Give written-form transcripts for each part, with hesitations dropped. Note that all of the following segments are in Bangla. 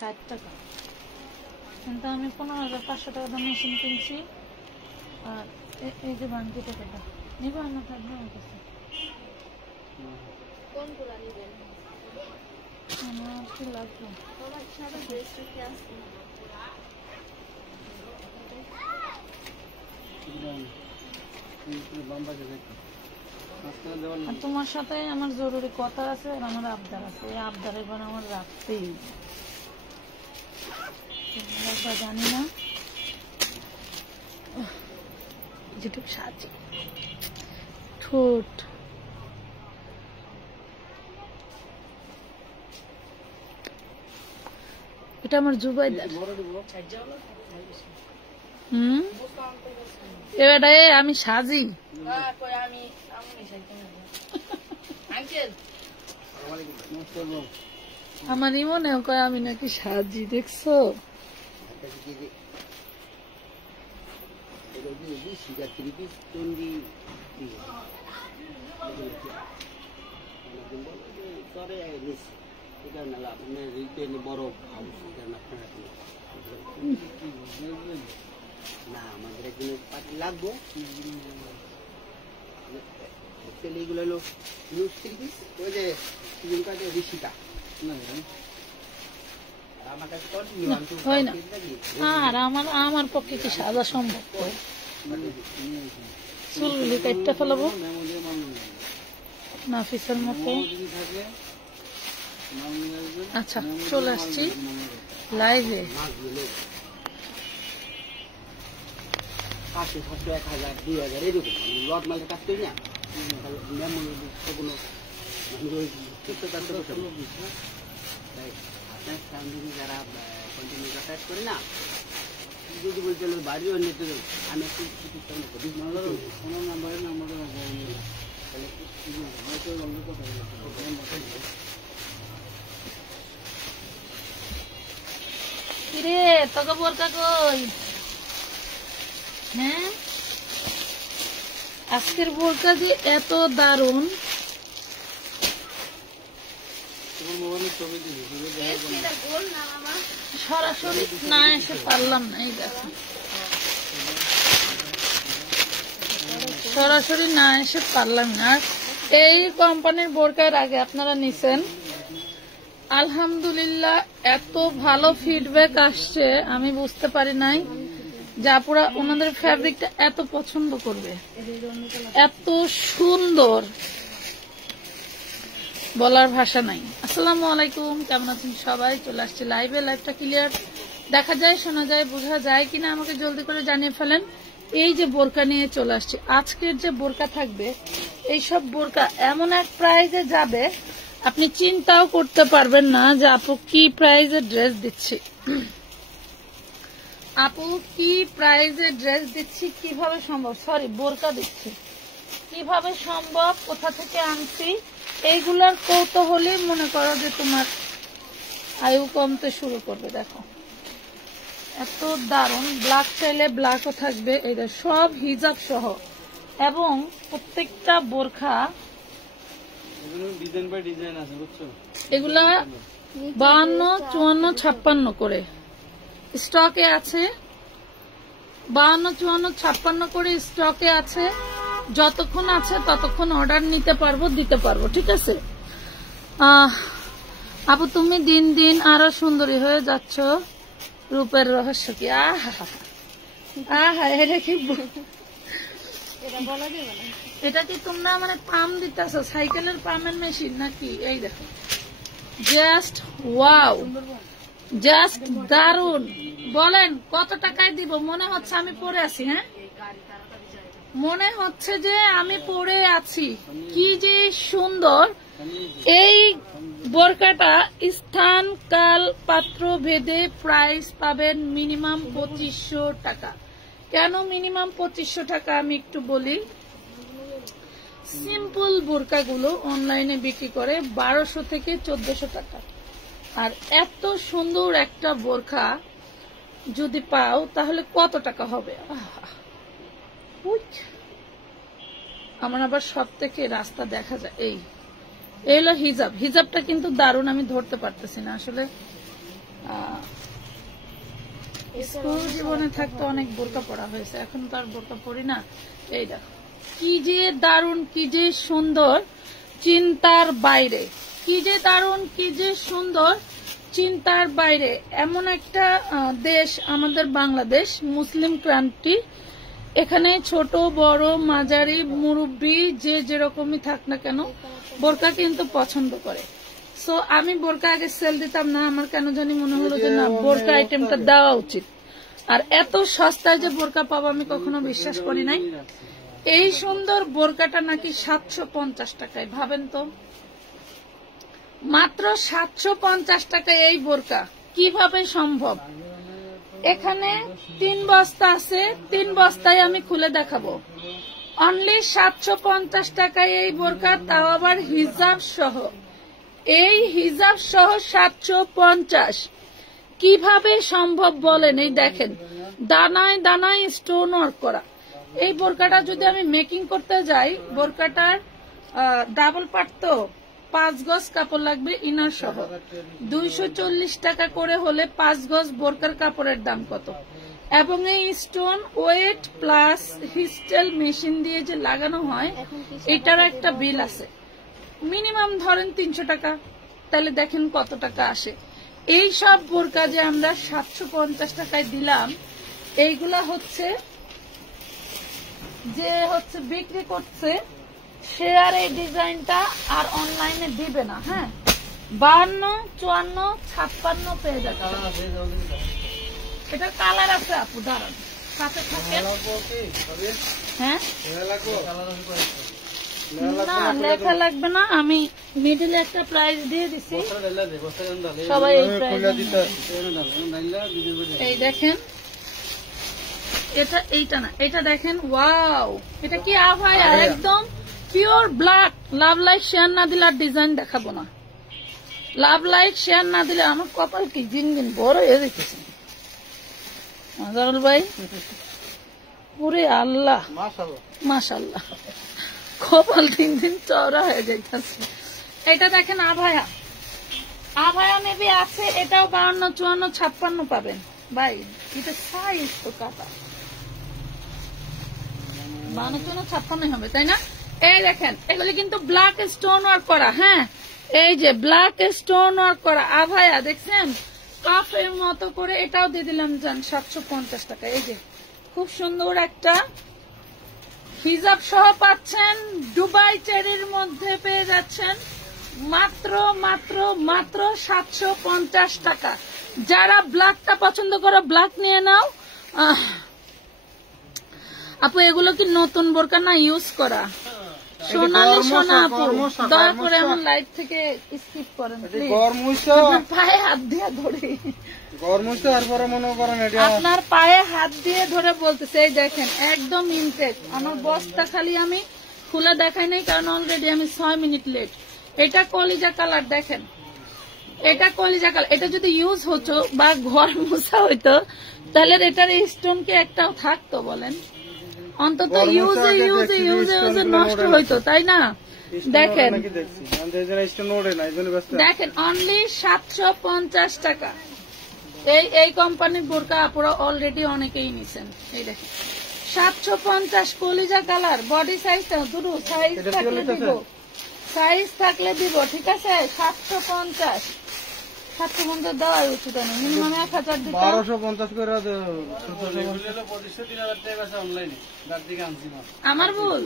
60 টাকা, কিন্তু আমি 15,500 টাকা দাম মেশিন কিনছি। আর এই যে বান্টি টাকাটা নিব না, থাকবে আমার কাছে। কোনগুলা নিবেন? আমার কি লাগবে? তোমার সাদা ড্রেসটা কি আছে? আর তোমার সাথে আমার জরুরি কথা আছে, আর আমার আবদার আছে। এই আবদার এবার আমার রাখতেই জানি না যেটুকু সাজি ঠোঁট। এটা আমার জুবাইদার। এবার আমি সাজি। আমার মনে কয় আমি নাকি সাজি, দেখছো? না আমাদের একদিন লাগবো। এইগুলো হলো নিউজ 3 পিস, ওই যে ঋষিকা আর আমার পক্ষে কি সাজা সম্ভব? চুলগুলি কাটতে ফেলাবো নাফিসের মতো। আচ্ছা, চলে আসছি লাইভে। 500, 600, 1000, 2000 এরকম লট মালের কাজ করি না। কোনো যারা কন্টিনিউ যাতায়াত করে না, যদি বলতে বাড়ি আমি কিরে তোকে বোরকা কই? হ্যাঁ, আজকের বোরকা যে এত দারুন, সরাসরি না এসে পারলাম না। এই দেখো, সরাসরি না এসে পারলাম না। এই কোম্পানির বোরকার আগে আপনারা নিছেন, আলহামদুলিল্লাহ এত ভালো ফিডব্যাক আসছে, আমি বুঝতে পারি নাই যে আপুরা ওনাদের ফ্যাব্রিকটা এত পছন্দ করবে, এত সুন্দর, বলার ভাষা নাই। আসসালামু আলাইকুম, কেমন আছেন সবাই? চলে আসছি লাইভে। লাইভটা ক্লিয়ার দেখা যায়, শোনা যায়, বোঝা যায় কিনা আমাকে জলদি করে জানিয়ে ফেলেন। এই যে বোরকা নিয়ে চলে আসছি, আজকের যে বোরকা থাকবে, এইসব বোরকা এমন এক প্রাইজে যাবে আপনি চিন্তাও করতে পারবেন না যে আপু কি প্রাইজে ড্রেস দিচ্ছি, আপু কি প্রাইজে ড্রেস দিচ্ছি, কিভাবে সম্ভব, সরি বোরকা দিচ্ছি, কিভাবে সম্ভব, কোথা থেকে আনছি, এইগুলার কৌতূহলী মনে করো যে তোমার আয়ু কমতে শুরু করবে। দেখো এত দারুন, ব্ল্যাক চাইলে ব্ল্যাকও থাকবে, এটা সব হিজাব সহ, এবং প্রত্যেকটা বোরখা এগুলা 52, 54, 56 করে স্টকে আছে। 52, 54, 56 করে স্টকে আছে। যতক্ষণ আছে ততক্ষণ অর্ডার নিতে পারবো, দিতে পারবো, ঠিক আছে? আপু তুমি দিন দিন আরো সুন্দরী হয়ে যাচ্ছ, রূপের রহস্য কি? আহা এটা কি, এটা কি তোমরা মানে পাম দিতেছ, সাইকেলের পামের মেশিন নাকি? এই দেখো, জাস্ট ওয়াও, জাস্ট দারুন। বলেন কত টাকায় দিব? মনে হচ্ছে আমি পরে আছি, হ্যাঁ মনে হচ্ছে যে আমি পরে আছি। কি যে সুন্দর এই বোরকাটা, স্থান কাল পাত্র ভেদে প্রাইস পাবেন মিনিমাম 2500 টাকা। কেন মিনিমাম 2500 টাকা আমি একটু বলি। সিম্পল বোরকাগুলো অনলাইনে বিক্রি করে 1200 থেকে 1400 টাকা, আর এত সুন্দর একটা বোরখা যদি পাও তাহলে কত টাকা হবে? আমার আবার সব থেকে রাস্তা দেখা যায়। এই হলো হিজাব, হিজাবটা কিন্তু দারুণ, আমি ধরতে পারতেছি না আসলে, স্কুল জীবনে থাকতে অনেক বোরকা পরা হয়েছে, এখন তো আর বোরকা পরি না। এই দেখো কি যে দারুণ, কি যে সুন্দর, চিন্তার বাইরে, কি যে দারুণ, কি যে সুন্দর, চিন্তার বাইরে। এমন একটা দেশ আমাদের বাংলাদেশ, মুসলিম ক্রান্তি। এখানে ছোট বড় মাঝারি মুরব্বী যে যেরকমই থাক না কেন বোরকা কিন্তু পছন্দ করে। সো আমি বোরকা আগে সেল দিতাম না, আমার কেন জানি মনে হলো যে না, বোরকা আইটেমটা দেওয়া উচিত। আর এত সস্তায় যে বোরকা পাবো আমি কখনো বিশ্বাস করি নাই। এই সুন্দর বোরকাটা নাকি 750 টাকায়, ভাবেন তো, মাত্র 750 টাকায় এই বোরকা কিভাবে সম্ভব? এখানে 3 বস্তা আছে, 3 বস্তায় আমি খুলে দেখাবো। অনলি 750 টাকায় এই বোরকা, তাও আবার হিজাব সহ। এই হিজাব সহ 750 কিভাবে সম্ভব বলেন? এই দেখেন দানায় দানায় স্টোন ওয়ার্ক করা। এই বোরকাটা যদি আমি মেকিং করতে যাই, বোরকাটার ডাবল পার্ট তো 5 গজ কাপড় লাগবে ইনার সহ। 240 টাকা করে হলে 5 গজ বোরকার কাপড়ের দাম কত? এবং এই স্টোন ওয়েট প্লাস হিস্টেল মেশিন দিয়ে যে লাগানো হয়, এটার একটা বিল আছে। মিনিমাম ধরেন 300 টাকা, তাহলে দেখেন কত টাকা আসে। এই সব বোরকা যে আমরা 750 টাকায় দিলাম, এইগুলা হচ্ছে যে বিক্রি করছে, সে আর এই ডিজাইনটা আর অনলাইনে দিবে না। হ্যাঁ, 52, 54, 56 পেয়ে যাচ্ছে। এটা কালার আছে আপু, দাঁড়ান সাথে থাকে। হ্যাঁ না, লেখা লাগবে না, আমি মিডিলে একটা প্রাইস দিয়ে দিছি, সবাই এই প্রাইস। এই দেখেন, এটা এইটা না, এটা দেখেন, ওয়াও, এটা কি আভায়া, একদম pure black. Love like share না দিলে আর ডিজাইন দেখাবো না। লাভ লাইক শেয়ার না দিলে আমার কপাল কি দিন দিন বড় হয়ে যেতেছে। মাজারুল ভাই, ওরে আল্লাহ, মাশাআল্লাহ, কপাল দিন দিন চওড়া হয়ে যাইতেছে। এটা দেখেন আভায়া, আভায়া নেবি আছে, এটাও 52, 54, 56 পাবেন ভাই। এটা সাইজ তো কাটা 52, 54, 56 হবে, তাই না? এই দেখেন, এগুলি কিন্তু ব্ল্যাক স্টোন ওয়ার্ক করা। হ্যাঁ, এই যে ব্ল্যাক স্টোন ওয়ার্ক করা আভায়া দেখছেন, কাফের মতো করে। এটাও দিয়ে দিলাম জান 750 টাকা। এই যে খুব সুন্দর একটা হিজাব সহ পাচ্ছেন, দুবাই চেরির মধ্যে পেয়ে যাচ্ছেন মাত্র মাত্র মাত্র 750 টাকা। যারা ব্ল্যাকটা পছন্দ করো ব্ল্যাক নিয়ে নাও। আপু এগুলো কি নতুন বোরকা না ইউজ করা? সোনালি সোনা আপু, দয়া করে আমার লাইভ থেকে স্কিপ করেন প্লিজ। পায়ে হাত দিয়ে ধরে, আপনার পায়ে হাত দিয়ে ধরে বলতেছে। এই দেখেন একদম ইনটেক। আমার বস্তা খালি আমি খুলে দেখাই নাই, কারণ অলরেডি আমি 6 মিনিট লেট। এটা কলিজা কালার, দেখেন এটা কলিজা কালার। এটা যদি ইউজ হতো বা ঘর মোছা হইতো, তাহলে এটার স্টোন কি একটাও থাকতো বলেন? অন্তত ইউজে ইউজে ইউজে ইউজে নষ্ট হইতো, তাই না? দেখেন দেখেন, অনলি 750 টাকা। এই কোম্পানির বোরকা আপনারা অলরেডি অনেকেই নিছেন। এই দেখেন 750, কলিজা কালার, বডি সাইজটা দুটো সাইজ থাকলে দিব, সাইজ থাকলে দিব, ঠিক আছে? 750, 750 দেওয়াই উচিত। আমি মিনিমাম 1000 দিতাম। 1250 করে আমার ভুল,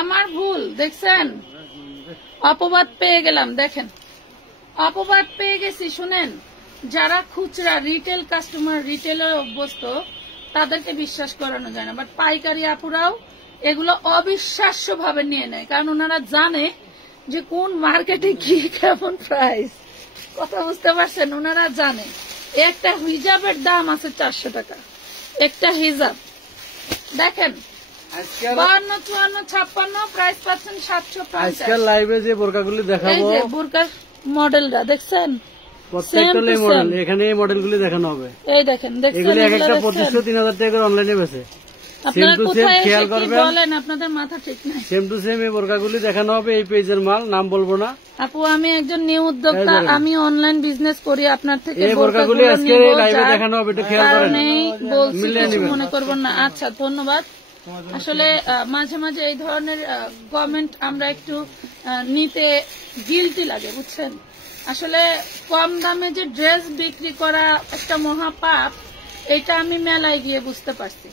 আমার ভুল। দেখছেন, অপবাদ পেয়ে গেলাম। দেখেন অপবাদ পেয়ে গেছি। শুনেন, যারা খুচরা রিটেল কাস্টমার, রিটেলের অভ্যস্ত, তাদেরকে বিশ্বাস করানো যায় না, বাট পাইকারি আপুরাও এগুলো অবিশ্বাস্য ভাবে নিয়ে নেয়, কারণ ওনারা জানে যে কোন মার্কেটে কি কেমন প্রাইস। কথা বুঝতে পারছেন? ওনারা জানে একটা হিজাবের দাম আছে 400 টাকা, একটা হিজাব। দেখেন 52, 54, 56 প্রাইস পাচ্ছেন 750। আজকাল লাইভে যে বোরকাগুলি দেখাবো, এই যে বোরকার মডেলটা দেখছেন, প্রত্যেকটা মডেল, এখানে এই মডেলগুলি দেখানো হবে। এই দেখেন, দেখছেন এগুলি এক একটা 2500, 3000 টাকা করে অনলাইনে বেচে। আপনারা to কোথায় same এসে খেয়াল কি করবেন। বলেন, আপনাদের মাথা ঠিক নাই। সেম টু সেম এই বোরকাগুলি দেখানো হবে, এই পেজের মাল, নাম বলবো না। আপু আমি একজন নিউ উদ্যোক্তা, এই ধরেন। আমি অনলাইন বিজনেস করি, আপনার থেকে এই বোরকাগুলি বোরকাগুলো আজকে নিবো, লাইভে যার দেখানো হবে, একটু খেয়াল করেন। কারণেই বলছি, মিলিয়ে কিছু নিবেন। মনে করবেন না। আচ্ছা, ধন্যবাদ। আসলে মাঝে মাঝে এই ধরনের কমেন্ট আমরা একটু নিতে গিলটি লাগে, বুঝছেন। আসলে কম দামে যে ড্রেস বিক্রি করা একটা মহাপাপ, এটা আমি মেলায় গিয়ে বুঝতে পারছি।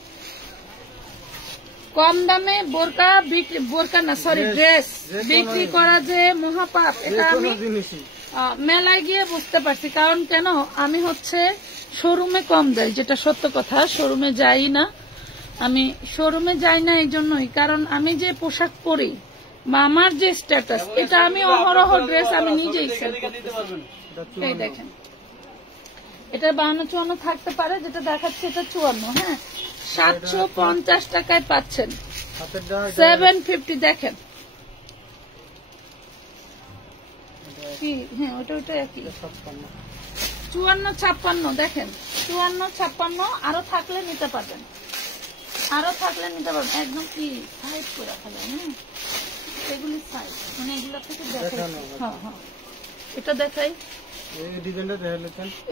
কম দামে ড্রেস বিক্রি করা যে মহাপাপ, এটা আমি মেলায় গিয়ে বুঝতে পারছি। কারণ কেন, আমি হচ্ছে শোরুমে কম যাই, যেটা সত্য কথা। শোরুমে যাই না, আমি শোরুমে যাই না এই জন্যই, কারণ আমি যে পোশাক পরি বা আমার যে স্ট্যাটাস, এটা আমি অহরহ ড্রেস আমি নিজেই সেল করতেছি। এই দেখেন, এটা 52-54 থাকতে পারে, যেটা দেখাচ্ছে এটা 54। হ্যাঁ, 750 টাকায় পাচ্ছেন, 750। দেখেন কি, হ্যাঁ ওটা একই, 54-56। দেখেন 54-56, আরো থাকলে নিতে পারবেন, একদম কি সাইড করে রাখা যায়। হ্যাঁ, এগুলি সাইড, মানে এগুলো থেকে দেখাই। হ্যাঁ হ্যাঁ, এটা দেখাই,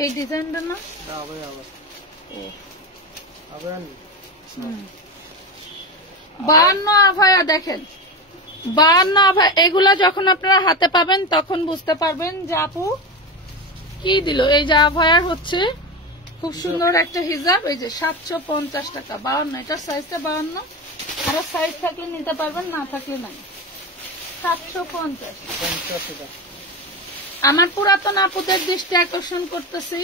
এই ডিজাইনটা না। ও 52 আভায়া, দেখেন 52 আভায়া। এগুলা যখন আপনারা হাতে পাবেন তখন বুঝতে পারবেন যে আপু কি দিল। এই যে আভায়ার হচ্ছে খুব সুন্দর একটা হিজাব, এই যে 750 টাকা, 52। এটার সাইজটা 52, আরো সাইজ থাকলে নিতে পারবেন, না থাকলে নাই। 750। আমার পুরাতন আপুদের দৃষ্টি আকর্ষণ করতেছি,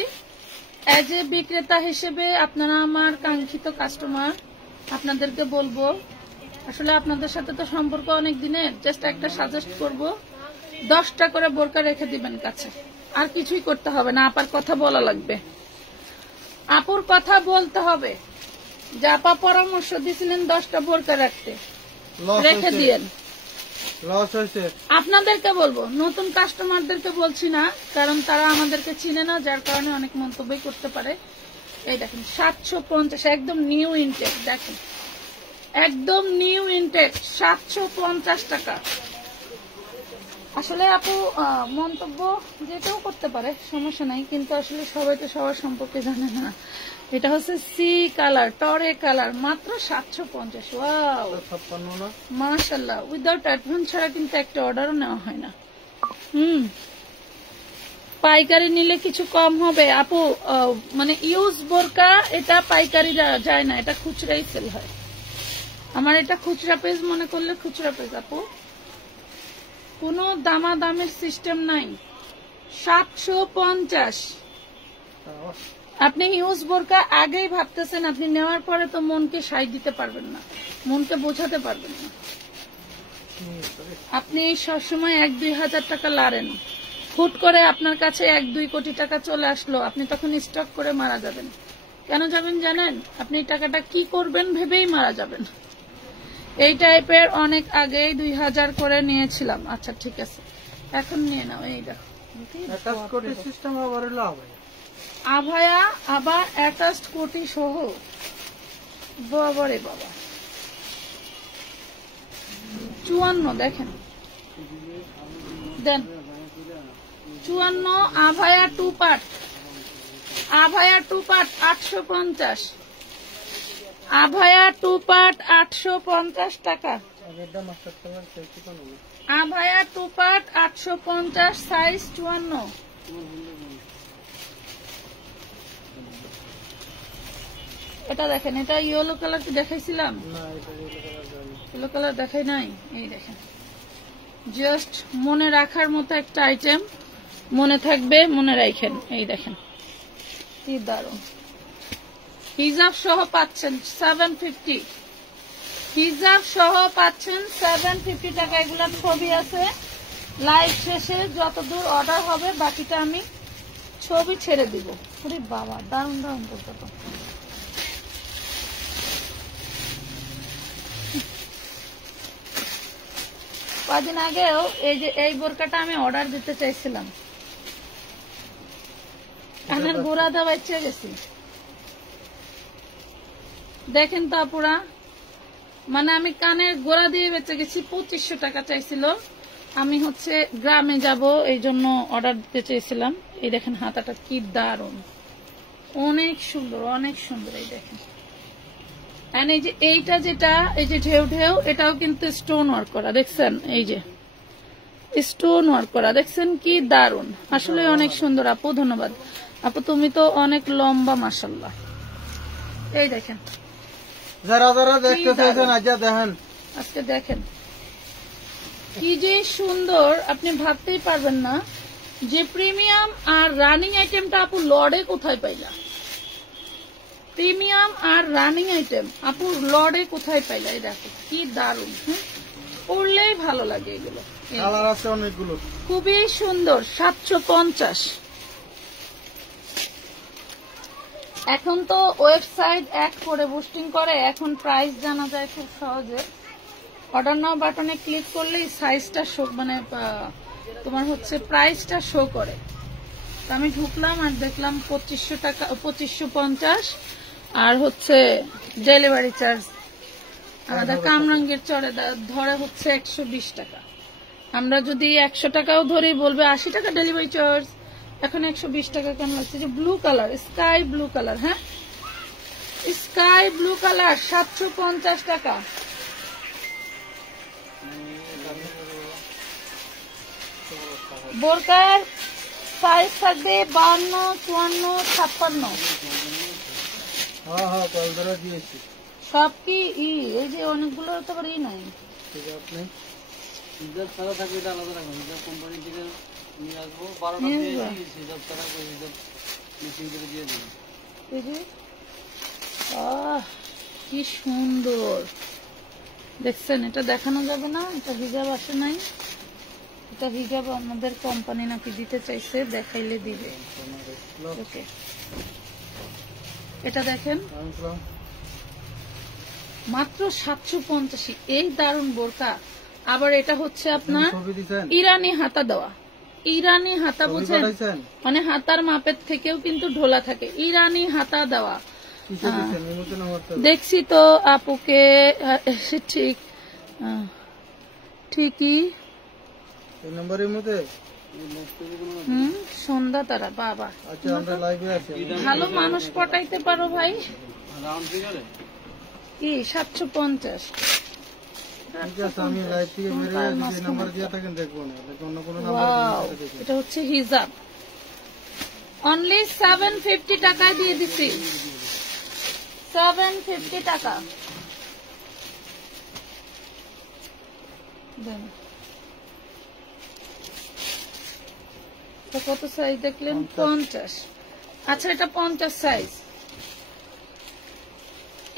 এজ এ বিক্রেতা হিসেবে আপনারা আমার কাঙ্ক্ষিত কাস্টমার, আপনাদেরকে বলবো, আসলে আপনাদের সাথে তো সম্পর্ক অনেক দিনের, জাস্ট একটা সাজেস্ট করব, 10টা করে বোরকা রেখে দিবেন কাছে, আর কিছুই করতে হবে না। আপার কথা বলা লাগবে, আপুর কথা বলতে হবে, যে আপা পরামর্শ দিছিলেন 10টা বোরকা রাখতে, রেখে দিয়েন। আপনাদেরকে বলবো, নতুন কাস্টমারদেরকে বলছি না, কারণ তারা আমাদেরকে চিনে না, যার কারণে অনেক মন্তব্যই করতে পারে। এই দেখেন 750, একদম নিউ ইনটেক, দেখেন একদম নিউ ইনটেক, 750 টাকা। আসলে আপু মন্তব্য যেটাও করতে পারে, সমস্যা নাই, কিন্তু আসলে সবাই তো সবার সম্পর্কে জানে না। এটা হচ্ছে সি কালার, টরে কালার, মাত্র 750। ওয়াও, মাশাআল্লাহ। উইদাউট অ্যাডভান্স ছাড়া কিন্তু একটা অর্ডারও নেওয়া হয় না। পাইকারি নিলে কিছু কম হবে আপু, মানে ইউজ বোরকা এটা পাইকারি যায় না, এটা খুচরাই সেল হয়। আমার এটা খুচরা পেজ মনে করলে খুচরা পেজ আপু, কোনো দামাদামের সিস্টেম নাই। 750। আপনি ইউজ বোরকা আগেই ভাবতেছেন, আপনি নেওয়ার পরে তো মনকে সাই দিতে পারবেন না, মনকে বোঝাতে পারবেন না। আপনি সবসময় 1-2 হাজার টাকা লাড়েন, হুট করে আপনার কাছে 1-2 কোটি টাকা চলে আসলো, আপনি তখন স্টক করে মারা যাবেন। কেন যাবেন জানেন? আপনি টাকাটা কি করবেন ভেবেই মারা যাবেন। এই টাইপের অনেক আগেই 2000 করে নিয়েছিলাম। আচ্ছা ঠিক আছে, এখন নিয়ে নাও। এই দেখো আভায়া, আবার অ্যাটাচড কোটি সহ, বাবারে বাবা। 54 দেখেন, দেন 54 আভায়া 2 পার্ট, আভায়া 2 পার্ট 850, আভায়া 2 পার্ট 850 টাকা, আভায়া 2 পার্ট 850, সাইজ 54। এটা দেখেন, এটা ইয়েলো কালার কি দেখাইছিলাম? ইয়েলো কালার দেখাই নাই। এই দেখেন, জাস্ট মনে রাখার মতো একটা আইটেম, মনে থাকবে, মনে রাখেন। এই দেখেন কি দারুন, হিজাব সহ পাচ্ছেন 750, হিজাব সহ পাচ্ছেন 750 টাকা। এগুলার ছবি আছে, লাইভ শেষে যতদূর অর্ডার হবে বাকিটা আমি ছবি ছেড়ে দিব। আরে বাবা, দারুন দারুন তো। কদিন আগেও এই যে এই বোরকাটা আমি অর্ডার দিতে চাইছিলাম, কানের গোড়া দেওয়া ইচ্ছে গেছি। দেখেন তো আপুরা, মানে আমি কানের গোড়া দিয়ে বেঁচে গেছি, 2500 টাকা চাইছিল। আমি হচ্ছে গ্রামে যাব এই জন্য অর্ডার দিতে চেয়েছিলাম। এই দেখেন হাতাটা কি দারুণ, অনেক সুন্দর অনেক সুন্দর। এই দেখেন, এই যে এইটা যেটা এই যে ঢেউ ঢেউ, এটাও কিন্তু স্টোন ওয়ার্ক করা, দেখছেন? এই যে স্টোন ওয়ার্ক করা, দেখছেন কি দারুণ, আসলে অনেক সুন্দর। আপু ধন্যবাদ আপু, তুমি তো অনেক লম্বা মাশাআল্লাহ। এই দেখেন যারা যারা দেখতে চাইছেন আজ দেখেন, আজকে দেখেন কি যে সুন্দর, আপনি ভাবতেই পারবেন না যে প্রিমিয়াম আর রানিং আইটেমটা আপু লর্ডে কোথায় পাইলা। প্রিমিয়াম আর রানিং আইটেম আপু লর্ডে কোথায় পাইলা। এই দেখো কি দারুণ, হ্যাঁ পরলেই ভালো লাগে এগুলো। কালার আছে অনেকগুলো, খুবই সুন্দর। 750। এখন তো ওয়েবসাইট অ্যাড করে বুস্টিং করে, এখন প্রাইস জানা যায় খুব সহজে। অর্ডার নাও বাটনে ক্লিক করলেই সাইজটা শো, মানে তোমার হচ্ছে প্রাইসটা শো করে। তো আমি ঢুকলাম আর দেখলাম 2500 টাকা, 2550, আর হচ্ছে ডেলিভারি চার্জ আমাদের কামরাঙ্গের চরে ধরে হচ্ছে 120 টাকা। আমরা যদি 100 টাকাও ধরি বলবে 80 টাকা ডেলিভারি চার্জ, এখন 120 টাকা কেন লাগছে? যে blue colour, sky blue colour, হ্যাঁ স্কাই ব্লু কালার 750 টাকা। বোরকার সাইজ থাকবে 52, 54, 56। হ্যাঁ হ্যাঁ কল ধরে দিয়েছি সব কি এই যে অনেকগুলো তো আবার নাই। ঠিক আছে, আপনি হিজাব ছাড়া থাকলে এটা আলাদা রাখুন। হিজাব কোম্পানি থেকে নিয়ে আসবো, 12টা নিয়ে পেয়েছি, আসবো। হিজাব ছাড়া করে হিজাব মেশিন করে দিয়ে দেবো। এই যে কি সুন্দর দেখছেন, এটা দেখানো যাবে না, এটা হিজাব আসে নাই। এটা হিজাব আমাদের কোম্পানি নাকি দিতে চাইছে, দেখাইলে দিবে। ওকে, এটা দেখেন মাত্র 750। এই দারুণ বোরকা। আবার এটা হচ্ছে আপনার ছবি দিছেন, ইরানি হাতা দেওয়া, ইরানি হাতা বুঝেন, পাঠাইছেন, মানে হাতার মাপের থেকেও কিন্তু ঢোলা থাকে, ইরানি হাতা দেওয়া। কিসে দিছেন ইমোশন হচ্ছে দেখছি তো আপুকে, ঠিক ঠিকই। এই নম্বরের মধ্যে। সন্ধ্যা তারা বাবা, আচ্ছা আমরা লাইভে আছি, ভালো মানুষ পটাইতে পারো ভাই। রাউন্ড ফিগারে কি 750? ঠিক আছে আমি লাইভ থেকে বেরিয়ে যদি নাম্বার দিয়ে থাকেন দেখবো না, দেখো অন্য কোনো নাম্বার ওয়াও, এটা হচ্ছে হিজাব। অনলি 750 টাকায় দিয়ে দিছি, 750 টাকা দেন। কত সাইজ দেখলেন? 50। আচ্ছা এটা 50 সাইজ,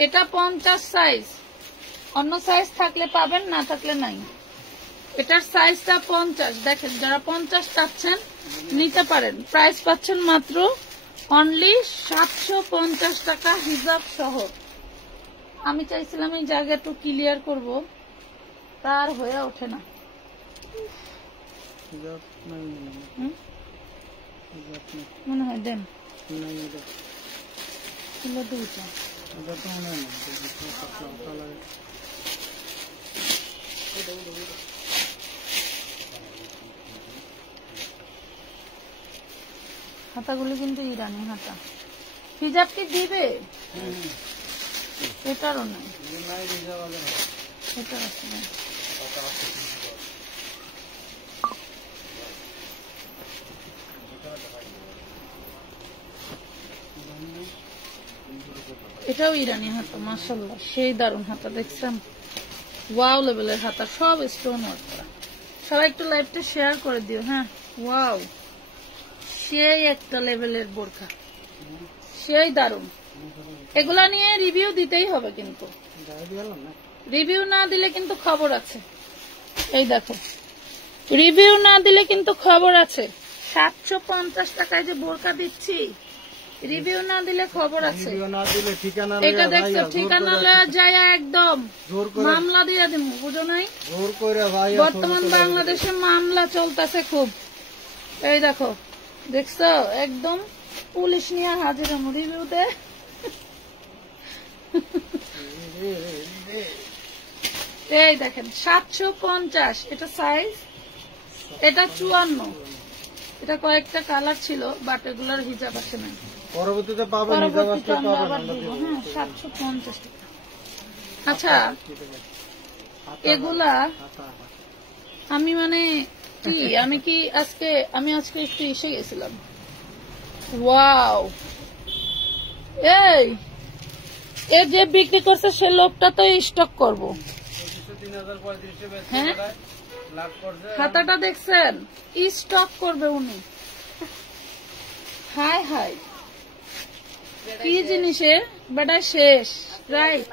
এটা 50 সাইজ। অন্য সাইজ থাকলে পাবেন, না থাকলে নাই। এটার সাইজটা 50। দেখেন যারা 50 চাচ্ছেন নিতে পারেন। প্রাইস পাচ্ছেন মাত্র অনলি 750 টাকা হিজাব সহ। আমি চাইছিলাম এই জায়গা একটু ক্লিয়ার করব, তার হয়ে ওঠে না। মনে হয় দেন দুইটা। হাতাগুলি কিন্তু ইরানি হাতা। হিজাব কি দিবে? এটারও নাই, এটার আছে না। এটাও ইরানি হাতা, মাশাআল্লাহ সেই দারুন হাতা, দেখছেন ওয়াও লেভেলের হাতা, সব স্টোন ওয়ার্ক করা। সবাই একটু লাইভটা শেয়ার করে দিও। হ্যাঁ ওয়াও, সেই একটা লেভেলের বোরখা, সেই দারুন। এগুলা নিয়ে রিভিউ দিতেই হবে, কিন্তু রিভিউ না দিলে কিন্তু খবর আছে। এই দেখো, রিভিউ না দিলে কিন্তু খবর আছে। 750 টাকায় যে বোরকা দিচ্ছি, রিভিউ না দিলে খবর আছে। এটা দেখছো, ঠিকানা লয়া যায় একদম মামলা দিয়ে দিব, বুঝো নাই? বর্তমান বাংলাদেশে মামলা চলতেছে খুব। এই দেখো, দেখছো একদম পুলিশ নিয়ে হাজির হম রিভিউতে। এই দেখেন 750, এটা সাইজ, এটা 54, এটা কয়েকটা কালার ছিল বাট এগুলোর হিজাব আসে নাই, পরবর্তীতে পাবেন, হিসাব পরবর্তীতে আসলে আমরা পাবেন, আবার আমরা দিব। দিব। হ্যাঁ 750 টাকা। আচ্ছা এগুলা আমি মানে কি আমি কি আজকে একটু এসে গেছিলাম। ওয়াও, এই এ যে বিক্রি করছে সে লোকটা তো স্টক করব। 3035 বেচতে হ্যাঁ বেলায় লাভ করছে। খাতাটা দেখছেন, স্টক করবে উনি। হাই হাই, কি জিনিসে বেটা শেষ, রাইট।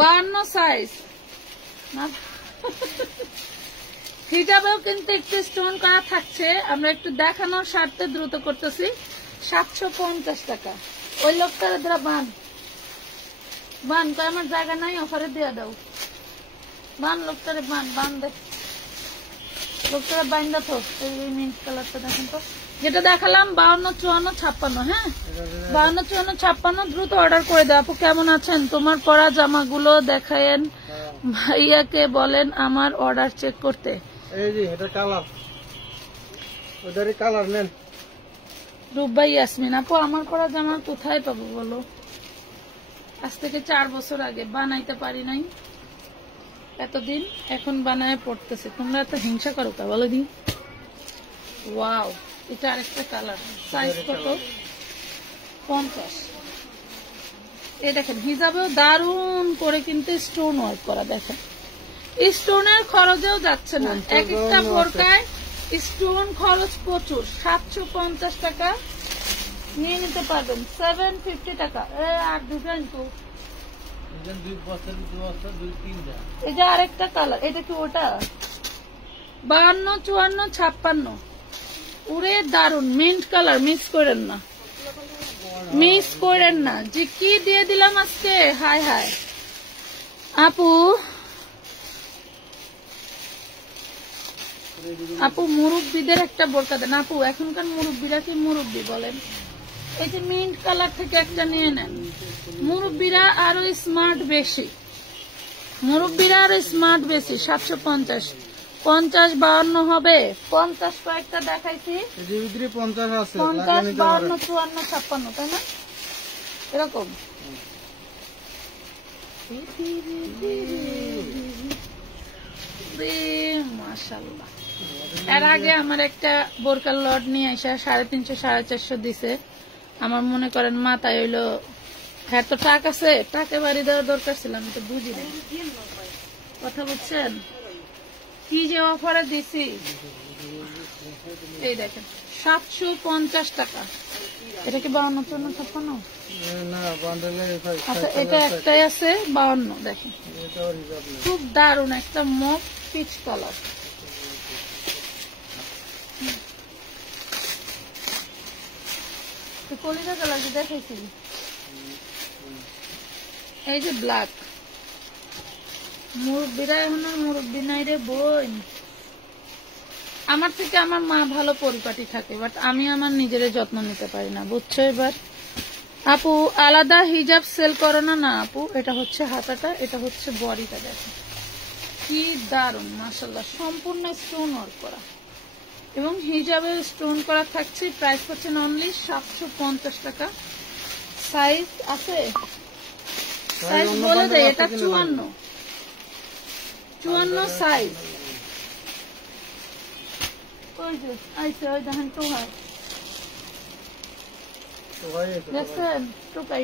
52 সাইজ না, হিজাবেও কিন্তু একটু স্টোন করা থাকছে, আমরা একটু দেখানোর স্বার্থে দ্রুত করতেছি। 750 টাকা। ওই লোকটার দ্বারা বান কয় আমার জায়গা নাই, অফারে দিয়ে দাও, বান লোকটারে বান দেখ, লোকটারে বাইন্দা তো। এই মিন্ট কালারটা দেখেন তো, যেটা দেখালাম 52, 54, 56। হ্যাঁ 52, 54, 56 দ্রুত অর্ডার করে দাও। আপু কেমন আছেন? তোমার পরা জামাগুলো দেখায়েন, ভাইয়াকে বলেন আমার অর্ডার চেক করতে। এই যে এটা কালার, ওদেরই কালার নেন। রূপবাই ইয়াসমিন আপু, আমার পরা জামা কোথায় পাবো বলো? আজ থেকে 4 বছর আগে বানাইতে পারি নাই এতদিন, এখন বানায় পড়তেছে। তোমরা এত হিংসা করো কা বলো দিন। ওয়াও, এটা আরেকটা কালার, সাইজ কত? 50। এই দেখেন হিজাবেও দারুন করে কিন্তু স্টোন ওয়ার্ক করা, দেখেন স্টোনের খরচেও যাচ্ছে না। এক একটা বোরকায় স্টোন খরচ প্রচুর। 750 টাকা নিয়ে নিতে পারবেন, 750 টাকা। আর দুজন তো দুই বছর 2-3টা। এটা আরেকটা কালার, এটা কি ওটা? 52, 54, 56 উড়ে দারুন মিন্ট কালার, মিস করেন না, মিস করেন না। যে কি দিয়ে দিলাম আজকে, হাই হাই। আপু মুরব্বীদের একটা বোরকা দেন। আপু এখনকার মুরব্বীরা কি মুরব্বী বলেন? এই যে মিন্ট কালার থেকে একটা নিয়ে নেন। মুরব্বীরা আরো স্মার্ট বেশি, 750, 50, 52 হবে। 50 কয়েকটা দেখাইছি, এর ভিতরে 50 আছে, 50, 52, 54, 56, তাই না? এরকম মাশাআল্লাহ। এর আগে আমার একটা বোরকার লট নিয়ে এসে 350, 450 দিছে। আমার মনে করেন মাথায় হইলো, হ্যাঁ তো টাকা আছে, টাকা বাড়ি দেওয়ার দরকার ছিল, আমি তো বুঝি না কথা। বুঝছেন কি যে অফারে দিছি। এই দেখেন 750 টাকা। এটা কি 52, 54, 56? না বান্ডেলে আচ্ছা এটা একটাই আছে 52, দেখেন এটাও হিসাব নেই। খুব দারুন একটা মক পিচ কালার। কলিজা কালার কি দেখাইছি? এই যে ব্ল্যাক। মুরব্বীরা এখন আর মুরব্বী নাই রে বোন। আমার থেকে আমার মা ভালো পরিপাটি থাকে, বাট আমি আমার নিজের যত্ন নিতে পারি না, বুঝছো? এবার আপু আলাদা হিজাব সেল করো না? না আপু, এটা হচ্ছে হাতাটা, এটা হচ্ছে বডিটা। দেখো কি দারুন মাশাআল্লাহ, সম্পূর্ণ স্টোন ওয়ার্ক করা এবং হিজাবে স্টোন করা থাকছে। প্রাইস হচ্ছে অনলি 750 টাকা। সাইজ আছে, সাইজ বলে দেয়, এটা 54 সাইজ। ওই যে আইসে, ওই দেখেন টোহাই দেখছেন, টুকাই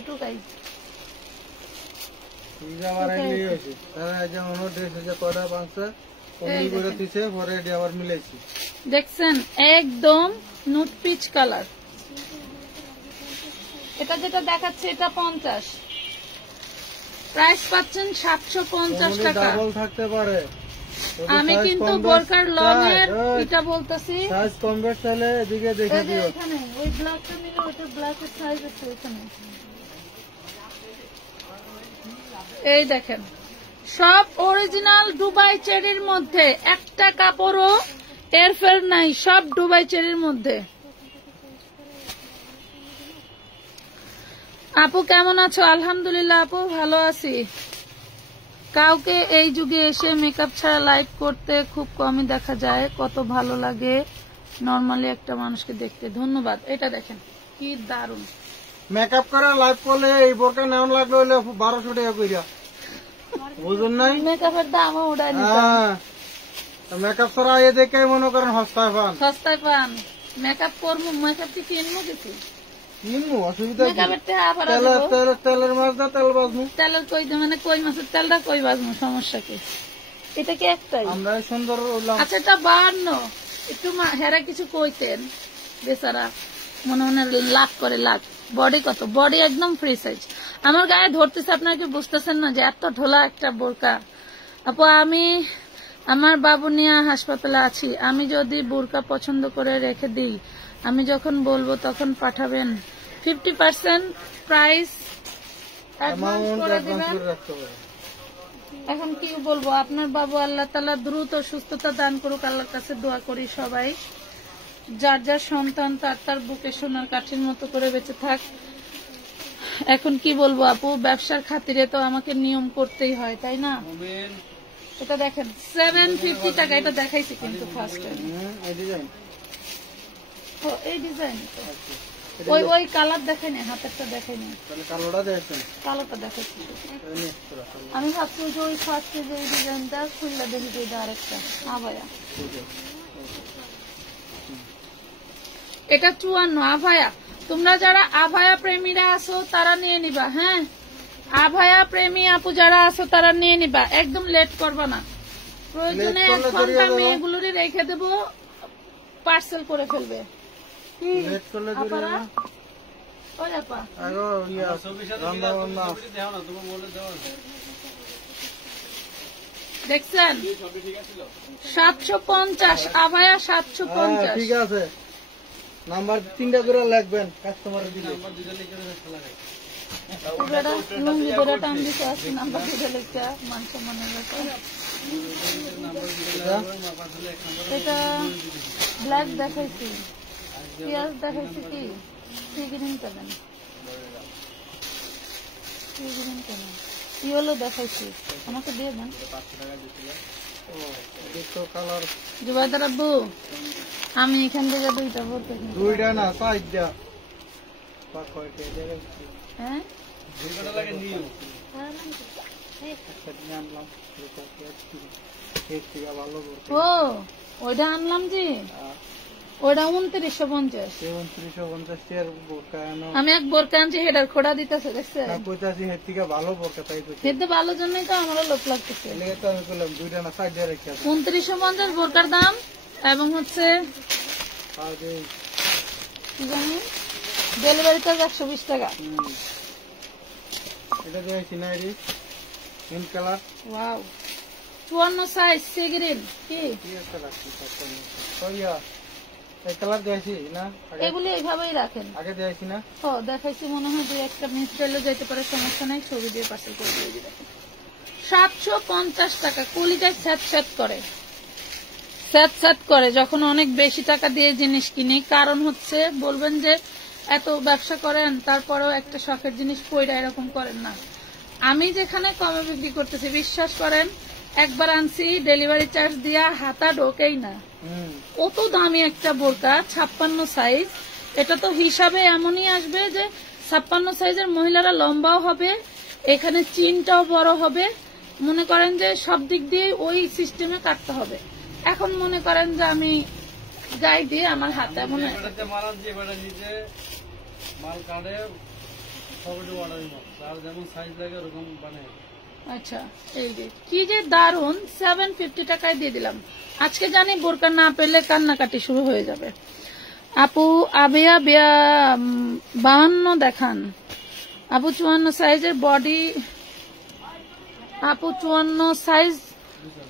হিসাব আর এই হয়েছে। তারা যেমন ড্রেস হয়েছে কটা 5টা কমনি করে দিছে, পরে এটি আবার মিলাইছি। দেখছেন একদম নুট পিচ কালার। এটা যেটা দেখাচ্ছে এটা 50, প্রাইস পাচ্ছেন 750 টাকা। ডাবল থাকতে পারে। আমি কিন্তু বোরকার লং এর এটা বলতেছি। সাইজ কনভার্ট চাইলে এদিকে দেখে এই যে দিও। এখানে ওই ব্ল্যাকটা নিলে ওটা ব্ল্যাকের সাইজ আছে এখানে। এই দেখেন সব অরিজিনাল দুবাই চেরির মধ্যে, একটা কাপড়ও এরফের নাই, সব দুবাই চেরির মধ্যে। আপু কেমন আছো? আলহামদুলিল্লাহ আপু ভালো আছি। কাউকে এই যুগে এসে মেকআপ ছাড়া লাইভ করতে খুব কমই দেখা যায়, কত ভালো লাগে নরমালি একটা মানুষকে দেখতে। ধন্যবাদ। এটা দেখেন কি দারুণ। মেকআপ করে লাইভ করলে এই বোরকা নেওয়ান লাগলো হইলে 1200 টাকা কইরা, বুঝুন নাই? মেকআপের দামও উড়াই নিতাম। হ্যাঁ, মেকআপ ছাড়া এ দেখে মনে করেন সস্তায় পান। সস্তায় পান। মেকআপ করবো, মেকআপ কি কিনবো কিছু? কিনবো, অসুবিধা কি? মেকআপের টাকা ভরা তেলের দেবো। তেলের তেলের মাছ দা তেল বাজমু। তেলের কই মানে কই মাছের তেলটা কই বাজবো, সমস্যা কি? এটা কি একটাই? আমরা সুন্দর হলাম। আচ্ছা, এটা 52 একটু হেরা কিছু কইতেন বেচারা, মনে মনে লাখ করে লাখ। বডি কত? বডি একদম ফ্রি সাইজ। আমার গায়ে ধরতেছে, আপনারা কি বুঝতেছেন না যে এত ঢোলা একটা বোরকা? আপু আমি আমার বাবু নিয়ে হাসপাতালে আছি, আমি যদি বোরকা পছন্দ করে রেখে দিই, আমি যখন বলবো তখন পাঠাবেন? 50% প্রাইস অ্যাডভান্স করে দিবেন। এখন কি বলবো, আপনার বাবু আল্লাহ তাআলা দ্রুত সুস্থতা দান করুক, আল্লাহর কাছে দোয়া করি সবাই। যার যার সন্তান তার তার বুকে সোনার কাঠির মতো করে বেঁচে থাক। এখন কি বলবো আপু, ব্যবসার খাতিরে তো আমাকে নিয়ম করতেই হয়, তাই না? এটা দেখেন 750 টাকা। এটা দেখাইছি কিন্তু ফার্স্ট টাইম। এই ডিজাইন, ও এই ডিজাইন ওই ওই কালার দেখাইনি, হাতেরটা দেখাইনি, তাহলে কালোটা দেখছেন? কালোটা দেখাইছি। আমি ভাবছি যে ওই ফার্স্টে যে এই ডিজাইনটা খুললে দেখি যে এটা আরেকটা আভায়া। এটা 54 আভায়া। তোমরা যারা আভায়া প্রেমীরা আছো তারা নিয়ে নিবা। হ্যাঁ, আভায়া প্রেমী আপু যারা আছো তারা নিয়ে নিবা, একদম লেট করবা না। প্রয়োজনে 1 ঘন্টা মেয়েগুলোরই রেখে দেবো, পার্সেল করে ফেলবে। কি লেট করলে আপারা? ওই আপা আগো ইয়া রান্না বান্না দেখছেন 750 আভায়া 750। ঠিক আছে, নাম্বার 3টা করে লাগবেন কাস্টমারের দিলে। বেটা লুঙ্গি বেটা টান দিতে আসছি, নাম্বার দিতে লেখা মান সম্মানের ব্যাপার। এটা ব্ল্যাক দেখাইছি, পেঁয়াজ দেখাইছি, কি গ্রিন কেন, গ্রিন কেন, ইয়েলো দেখাইছি, আমাকে দিয়ে দেন। কালার জুবাইদার আব্বু, আমি এখান থেকে 2টা ভরতে। 2টা না 4টা। হ্যাঁ ও ওইটা আনলাম জি, ওইটা 2950। 2950 বোরকা আনো। আমি এক বোরকা আনছি, হেডার খোড়া দিতেছে, দেখছেন? কইতাছি হের থেকে ভালো বোরকা তাই কইছি। খেতে ভালো জন্যই তো আমারও লোক লাগতেছে। এলাকা তো আমি বললাম 2টা না 4টা রেখে আছে। 2950 বোরকার দাম, এবং হচ্ছে আর এই কি জানি ডেলিভারি চার্জ 120 টাকা। এটা দিয়েছি না রে in colour. Wow 54 size sea green. কি কি একটা রাখছি সবসময়। কইয়া এই কালার দিয়েছি না আগে? এগুলি এইভাবেই রাখেন। আগে দিয়েছি না? ও দেখাইছি, মনে হয় 2-1টা মিস করলে যেতে পারে, সমস্যা নাই, ছবি দিয়ে পার্সেল করে দিয়ে দিবেন। 750 টাকা। কলিজায় স্যাট স্যাট করে, স্যাট স্যাট করে যখন অনেক বেশি টাকা দিয়ে জিনিস কিনি। কারণ হচ্ছে বলবেন যে এত ব্যবসা করেন তারপরেও একটা শখের জিনিস পয়রা এরকম করেন না। আমি যেখানে কমে বিক্রি করতেছি, বিশ্বাস করেন, একবার আনছি ডেলিভারি চার্জ দিয়া হাতা ঢোকেই না। কত দামি একটা বোরকা, 56 সাইজ। এটা তো হিসাবে এমনই আসবে যে 56 সাইজের মহিলারা লম্বাও হবে, এখানে চিনটাও বড় হবে। মনে করেন যে সব দিক দিয়ে ওই সিস্টেমে কাটতে হবে। এখন মনে করেন যে আমি গাই দিয়ে আমার হাতে মনে মাল কাটে সবটা অর্ডার তার যেমন সাইজ লাগে ওরকম বানায়। আচ্ছা, এই যে কি যে দারুন, 750 টাকায় দিয়ে দিলাম। আজকে জানি বোরকা না পেলে কান্নাকাটি শুরু হয়ে যাবে। আপু আবিয়া 52 দেখান। আপু 54 সাইজের বডি। আপু 54 সাইজ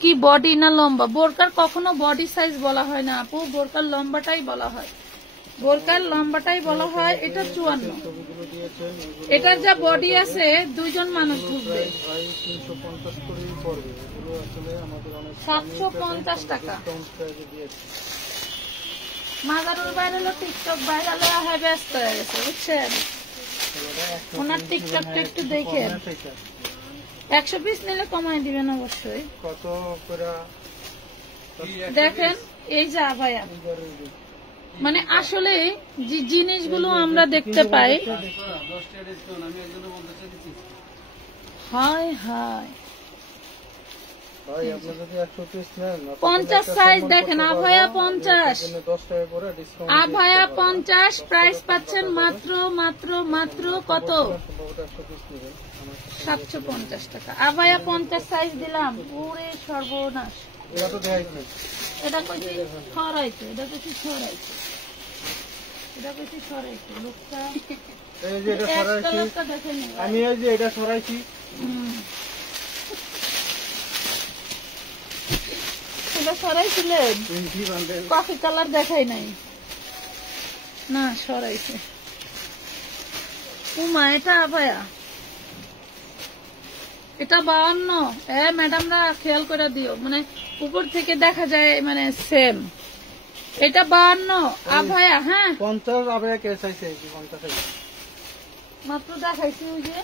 কি বডি না লম্বা? বোরকার কখনো বডি সাইজ বলা হয় না আপু, বোরকার লম্বাটাই বলা হয়, বোরকার লম্বাটাই বলা হয়। এটা 54, এটার যা বডি আছে 2জন মানুষ ঢুকবে। 750 টাকা। মাজারুল বাইরে হলো টিকটক ভাইরাল হয়ে ব্যস্ত হয়ে গেছে, বুঝছেন? ওনার টিকটকটা একটু দেখেন। 100 পিস নিলে কমাই দিবেন অবশ্যই। কত করে দেখেন এই যে আভায়া, মানে আসলে যে জিনিসগুলো আমরা দেখতে পাই, 10 টাকা ডিসকাউন্ট আমি একজনের বলতে চাইছি। হায় হায় ভাই আপনি যদি 100 পিস নেন 50 সাইজ দেখেন, আভায়া 50, 10 টাকা করে ডিসকাউন্ট আভায়া 50, প্রাইস পাচ্ছেন মাত্র মাত্র মাত্র কত? 100 পিস নেবেন 750 টাকা। আভায়া 50 সাইজ দিলাম, ওরে সর্বনাশ। এটা তো দেখাইছেন। এটা কইছি ছড়াইছে, এটা কইছি ছড়াইছে, এটা কইছি ছড়াইছে লোকটা। এই যে এটা এক সরাইছি কালারটা দেখেন ভাই। আমি, এই যে এটা সরাইছি হুম। এটা সরাইছিলেন? 20 বান্ডেল কফি কালার দেখাই নাই না, সরাইছে। উমা এটা আভায়া, এটা 52। ম্যাডামরা খেয়াল করে দিও, মানে উপর থেকে দেখা যায় মানে সেম। এটা 52 আভায়া। হ্যাঁ 50 আবার কে চাইছে 50 মাত্র দেখাইছি, ওই যে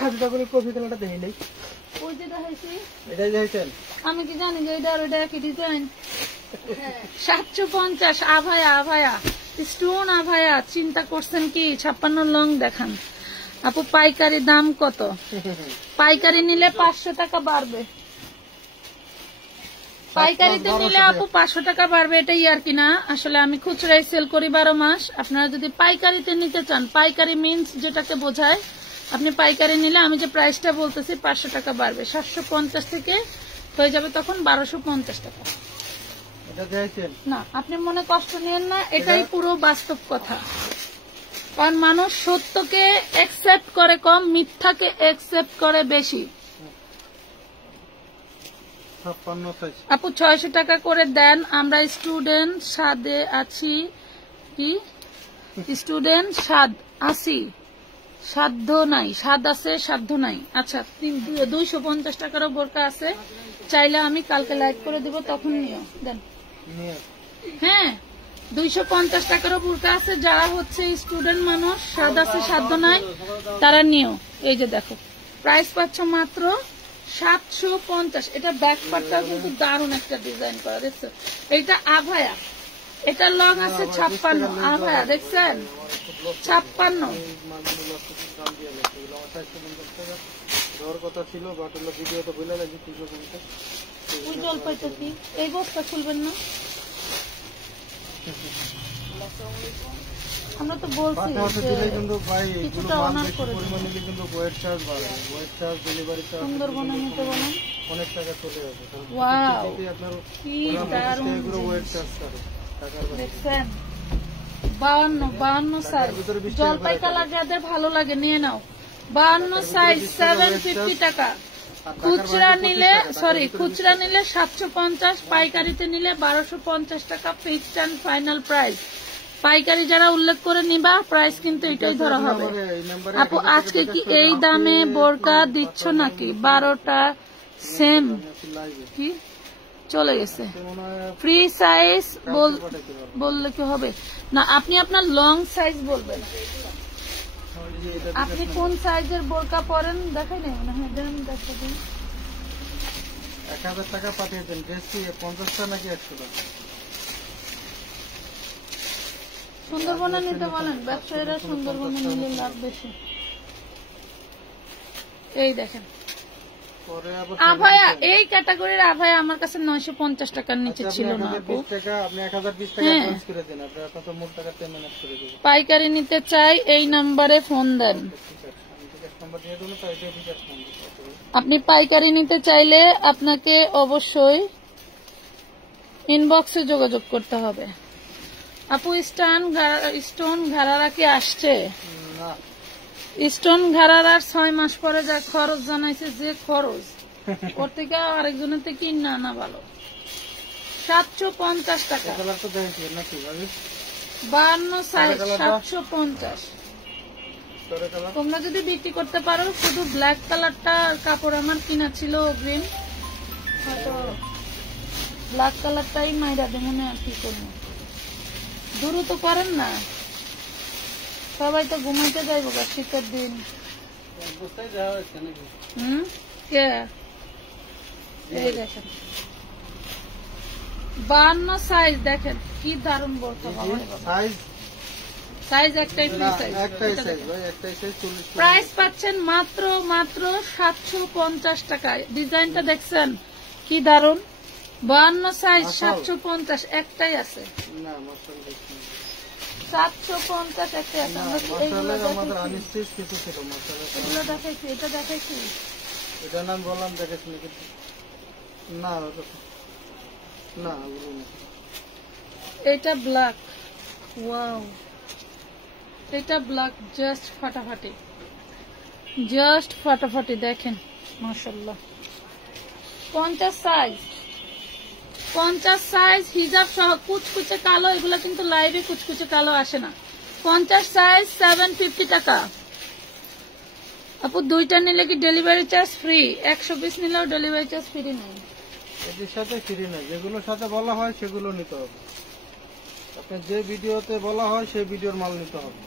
খাজটা করে কফি কালারটা দেখাই নাই। ওই যে দেখাইছি। এটাই দেখাইছেন? আমি কি জানি যে এটা আর ওইটা একই ডিজাইন। 750 আভায়া, আভায়া স্টোন আভায়া। চিন্তা করছেন কি 56 লং দেখান। আপু পাইকারি দাম কত? পাইকারি নিলে 500 টাকা বাড়বে, পাইকারিতে নিলে আপু 500 টাকা বাড়বে। এটাই আর কি না, আসলে আমি খুচরাই সেল করি 12 মাস। আপনারা যদি পাইকারিতে নিতে চান, পাইকারি মিন্স যেটাকে বোঝায়, আপনি পাইকারি নিলে আমি যে প্রাইসটা বলতেছি 500 টাকা বাড়বে। 750 থেকে হয়ে যাবে তখন 1250 টাকা। এটা দেখাইছেন? না আপনি মনে কষ্ট নিয়েন না, এটাই পুরো বাস্তব কথা। কারণ মানুষ সত্যকে একসেপ্ট করে কম, মিথ্যাকে একসেপ্ট করে বেশি। 56 সাইজ আপু 600 টাকা করে দেন, আমরা স্টুডেন্ট সাদে আছি। কি স্টুডেন্ট সাদ আছি, সাধ্য নাই, স্বাদ আছে সাধ্য নাই। আচ্ছা 250 টাকারও বোরকা আছে, চাইলে আমি কালকে লাইভ করে দিব, তখন নিও দেন। নিয়ে হ্যাঁ 250 টাকারও বোরকা আছে, যারা হচ্ছে স্টুডেন্ট মানুষ, স্বাদ আছে সাধ্য নাই, তারা নিও। এই যে দেখো প্রাইস পাচ্ছ মাত্র 750। এটা ব্যাক পার্টটাও কিন্তু দারুণ একটা ডিজাইন করা, দেখছো? এটা আভায়া, এটা লং আছে 56 আভায়া, দেখছেন 56। মালগুলো দাম দিয়ে লাগছে, এগুলো আমার 450 টাকা দেওয়ার কথা ছিল, বাট হলো ভিডিওতে বলে লাগছে 350। ওই জল পাইতেছি, এই বস্তা খুলবেন না, আমরা তো বলছি পাশাপাশি যে দিলে কিন্তু ভাই এগুলো কিছুটা মাল অনার বেশি করে পরিমাণ নিলে কিন্তু ওয়েট চার্জ বাড়ে, ওয়েট চার্জ, ডেলিভারি চার্জ সুন্দরবনে নিতে বলেন। অনেক টাকা চলে যাবে। ওয়াও আপনার কি দারুণ এগুলো ওয়েট জিনিস। চার্জ করে টাকার বাইরে। দেখছেন 52 সাইজ, ভিতরে 20 টাকা জলপাই কালার যাদের ভালো লাগে নিয়ে নাও। 52 সাইজ 750 টাকা। খুচরা নিলে খুচরা নিলে 750, পাইকারিতে নিলে 1250 টাকা ফিক্সড এন্ড ফাইনাল প্রাইস। পাইকারি যারা উল্লেখ করে নিবা প্রাইস কিন্তু এটাই ধরা হবে। এই নাম্বারে আপু আজকে কি এই দামে বোরকা দিচ্ছ নাকি? 12টা সেম লাইভে কি চলে গেছে। মনে হয় ফ্রি সাইজ পাঠাইতে পারবো। বললে কি হবে না, আপনি আপনার লং সাইজ বলবেন। এই যে এটা আপনি কোন সাইজের বোরকা পরেন দেখাই নেই মনে হয়, দেন দেখা দিন। 1000 টাকা পাঠিয়ে দেন। ড্রেস কি 50 টাকা নাকি 100 টাকা? সুন্দরবনে নিতে বলেন, ব্যবসায়ীরা সুন্দরবনে নিলে লাভ বেশি। এই দেখেন পরে আবার আভায়া, এই ক্যাটাগরির আভায়া আমার কাছে 950 টাকার নিচে ছিল না আপু। 1020 টাকা, আপনি 1020 টাকা হ্যাঁ। অ্যাডভান্স করে দেন, আপনি কত মোট টাকা পেমেন্ট করে দেবেন। পাইকারি নিতে চাই এই নাম্বারে ফোন দেন। আমি টিকেট নাম্বার দিয়ে দেবো, তাই এটা টিকেট নাম্বার। আপনি পাইকারি নিতে চাইলে আপনাকে অবশ্যই ইনবক্সে যোগাযোগ করতে হবে। আপু স্টোন ঘাড়ারা কি আসছে? না স্টোন ঘাড়ারার 6 মাস পরে যা খরচ জানাইছে, যে খরচ ওর থেকে আরেকজনের থেকে কিনা না ভালো। 750 টাকা, কালার তো দেখেছি নাকি ভাবি? 52 সাইজ 750। তোরে কালার তোমরা যদি বিক্রি করতে পারো, শুধু ব্ল্যাক কালারটা কাপড় আমার কিনা ছিল অগ্রিম, হয়তো ব্ল্যাক কালারটাই মাইরা দে মনে আর কি করবো। দ্রুত করেন না, সবাই তো ঘুমাইতে যাইব শীতের দিন। এক বস্তায় দেওয়া হয়েছে নাকি? কে এই দেখেন 52 সাইজ, দেখেন কি দারুণ বোরকা বাবা। সাইজ সাইজ একটাই ফ্রি না, সাইজ। একটাই সাইজ ভাই, একটাই সাইজ 40 টাকা। প্রাইস পাচ্ছেন মাত্র 750 টাকায়। ডিজাইনটা দেখছেন কি দারুণ, 52 সাইজ 750, একটাই আছে না মশাল দেখছি 750, একটাই আছে। আমরা এইগুলো মশালের আমাদের দেখাইছি, আনস্টিচ কিছু ছিল মশালের। এগুলো দেখাইছি, এটা দেখাইছি। এটার নাম বললাম দেখেছি নাকি? না ওটা তো- না ওগুলো না। এটা ব্ল্যাক, ওয়াও, এটা ব্ল্যাক, জাস্ট ফাটাফাটি, জাস্ট ফাটাফাটি, দেখেন মাশাআল্লাহ। 50 সাইজ, 50 সাইজ হিজাব সহ, কুচকুচে কালো, এগুলো কিন্তু লাইভে কুচকুচে কালো আসে না। 50 সাইজ 750 টাকা। আপু দুইটা নিলে কি ডেলিভারি চার্জ ফ্রি? 100 পিস নিলেও ডেলিভারি চার্জ ফ্রি নেই। এদের সাথে ফ্রি না, যেগুলোর সাথে বলা হয় সেগুলো নিতে হবে। আপনার যে ভিডিওতে বলা হয় সেই ভিডিওর মাল নিতে হবে।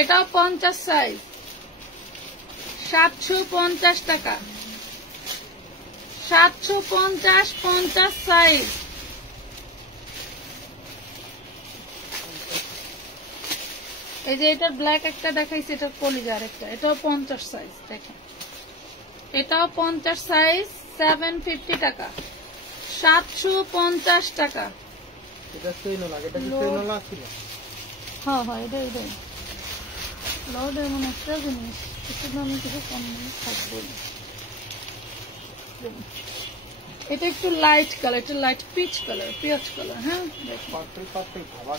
এটাও 50 সাইজ 750 টাকা, 750, 50 সাইজ। এই যে এটার ব্ল্যাক একটা দেখাইছে, এটার কলিজার একটা, এটাও 50 সাইজ, দেখেন এটাও 50 সাইজ 750 টাকা, 750 টাকা। এটা চেইনওয়ালা, এটা কি চেইনওয়ালা ছিল? হ্যাঁ হ্যাঁ, এটাই লোড, এমন একটা জিনিস কিছু দামে কিছু কম দামে থাকবে না। এটা একটু লাইট কালার, এটা light peach colour, peach colour. হ্যাঁ দেখুন পার্পল পার্পল ভাবা।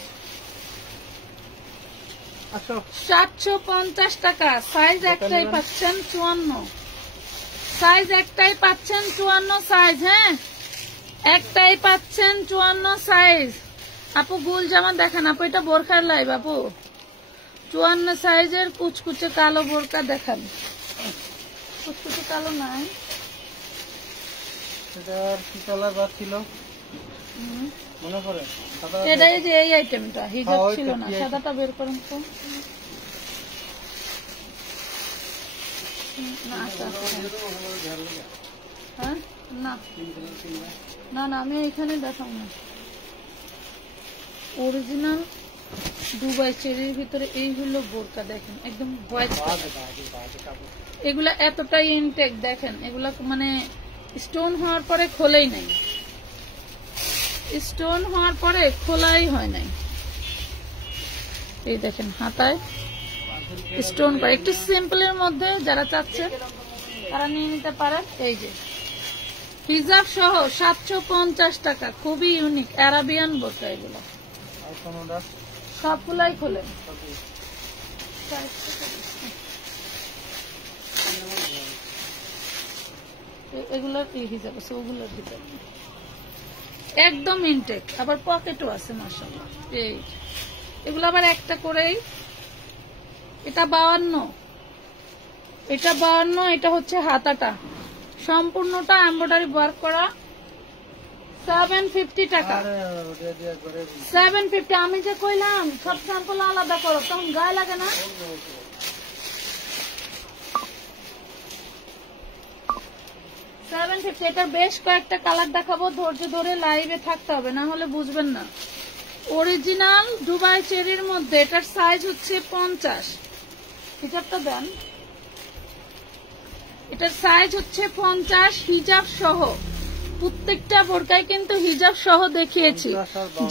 আচ্ছা 750 টাকা। সাইজ একটাই পাচ্ছেন 54, সাইজ একটাই পাচ্ছেন 54 সাইজ। হ্যাঁ একটাই পাচ্ছেন 54 সাইজ। আপু গুল জামা দেখেন আপু, এটা বোরখার লাইভ আপু। 54 সাইজের কুচকুচে কালো বোরকা দেখান। কুচকুচে কালো নাই, এটার কি কালার বার ছিল মনে করে? সাদা এটা এই যে এই আইটেমটা হিজাব হ্যাঁ, ছিল ওইটা না, কি সাদাটা বের করেন তো। না আচ্ছা, হ্যাঁ না না না, আমি এখানে দেখাবো না। অরিজিনাল দুবাই চেরির ভিতরে এই হলো বোরকা, দেখেন একদম হোয়াইট। এগুলা এতটাই ইনটেক, দেখেন এগুলা মানে স্টোন হওয়ার পরে খোলাই নাই, স্টোন হওয়ার পরে খোলাই হয় নাই। এই দেখেন হাতায় স্টোন করা, একটু সিম্পলের মধ্যে যারা চাচ্ছেন তারা নিয়ে নিতে পারেন। এই যে হিজাব সহ 750 টাকা, খুবই ইউনিক আরাবিয়ান বোরকা। এগুলো আর কোনটা? সবগুলাই খোলেন। এগুলোর হিজাব আছে, ওগুলোর হিজাব নেই। একদম ইনটেক, আবার পকেটও আছে মাশাআল্লাহ। এই এগুলো আবার একটা করেই, এটা 52, এটা 52, এটা হচ্ছে হাতাটা সম্পূর্ণটা এমব্রয়ডারি ওয়ার্ক করা, 750 টাকা। আরে ওটা দিয়ে করে 750, আমি যে কইলাম সব স্যাম্পল আলাদা করো, তখন গায়ে লাগে না। 750, এটা বেশ কয়েকটা কালার দেখাবো, ধৈর্য ধরে লাইভে থাকতে হবে, না হলে বুঝবেন না। অরিজিনাল দুবাই চেরির মধ্যে এটার সাইজ হচ্ছে 50। হিজাবটা দেন, এটার সাইজ হচ্ছে 50 হিজাব সহ। প্রত্যেকটা বোরকায় কিন্তু হিজাব সহ দেখিয়েছি।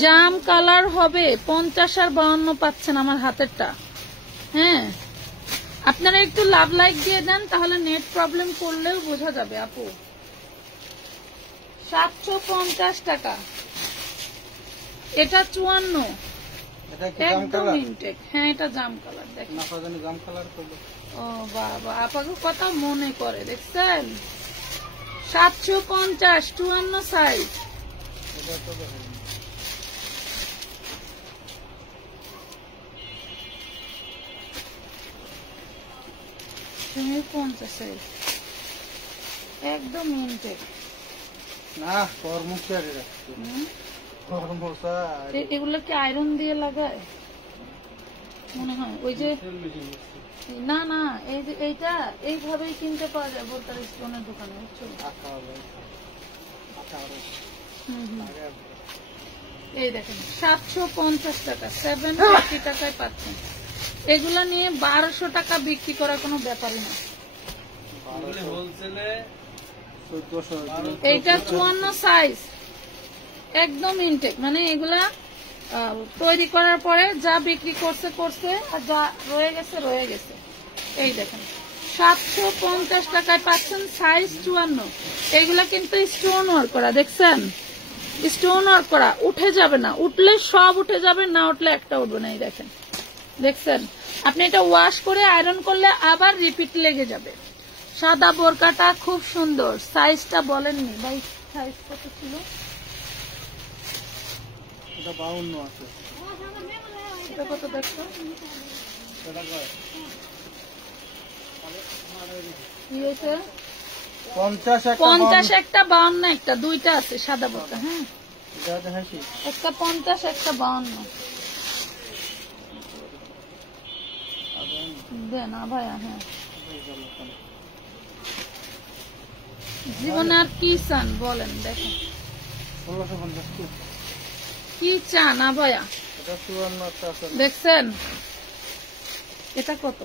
জাম কালার হবে 50 আর 52 পাচ্ছেন আমার হাতেরটা। হ্যাঁ আপনারা একটু লাভ লাইক দিয়ে দেন, তাহলে নেট প্রবলেম করলেও বোঝা যাবে আপু। 750 টাকা, এটা 54, এটা কি জাম একদম কালার? ইনটেক। হ্যাঁ এটা জাম কালার, দেখেন। না পাজানি জাম কালার করবে। ও বাবা, আপাকে কথা মনে করে, দেখছেন 750, 54 সাইজ। এটা তো দেখেন তুমি 50 সাইজ, একদম ইনটেক। না কর্মচারী রাখছে, কর্মচারী। এগুলো কি আয়রন দিয়ে লাগায় মনে হয়? ওই যে সেল মেশিন হচ্ছে না না এই যে এইটা এইভাবেই কিনতে পাওয়া যায় বোরকার স্টোনের দোকানে, বুঝছো? আঁকা হবে আঁকা হবে আগে আসবে। এই দেখেন 750 টাকা, 750 টাকায় পাচ্ছেন। এগুলা নিয়ে 1200 টাকা বিক্রি করা কোনো ব্যাপারই না। হোলসেলে 1400 এইটা 54 সাইজ, একদম ইনটেক, মানে এগুলা তৈরি করার পরে যা বিক্রি করছে করছে, আর যা রয়ে গেছে রয়ে গেছে। এই দেখেন 750 টাকায় পাচ্ছেন, সাইজ 54। এগুলা কিন্তু স্টোন ওয়ার্ক করা, দেখছেন? স্টোন ওয়ার্ক করা, উঠে যাবে না, উঠলে সব উঠে যাবে, না উঠলে একটা উঠবে না। এই দেখেন, দেখছেন? আপনি এটা ওয়াশ করে আয়রন করলে আবার রিপিট লেগে যাবে। সাদা বোরকাটা খুব সুন্দর। সাইজটা বলেননি ভাই, সাইজ কত ছিল? এটা 52 আছে এটা কত দেখছো? সেটা কয় কি হয়েছে? 50 একটা 50 একটা, 52 একটা, দুইটা আছে সাদা বোরকা। হ্যাঁ, এটা দেখাইছি একটা 50 একটা 52। দেন ভাইয়া। হ্যাঁ, জীবনে আর কি চান বলেন? দেখেন 1650 কি চান ভাইয়া, এটা 54 একটা আছে দেখছেন? এটা কত?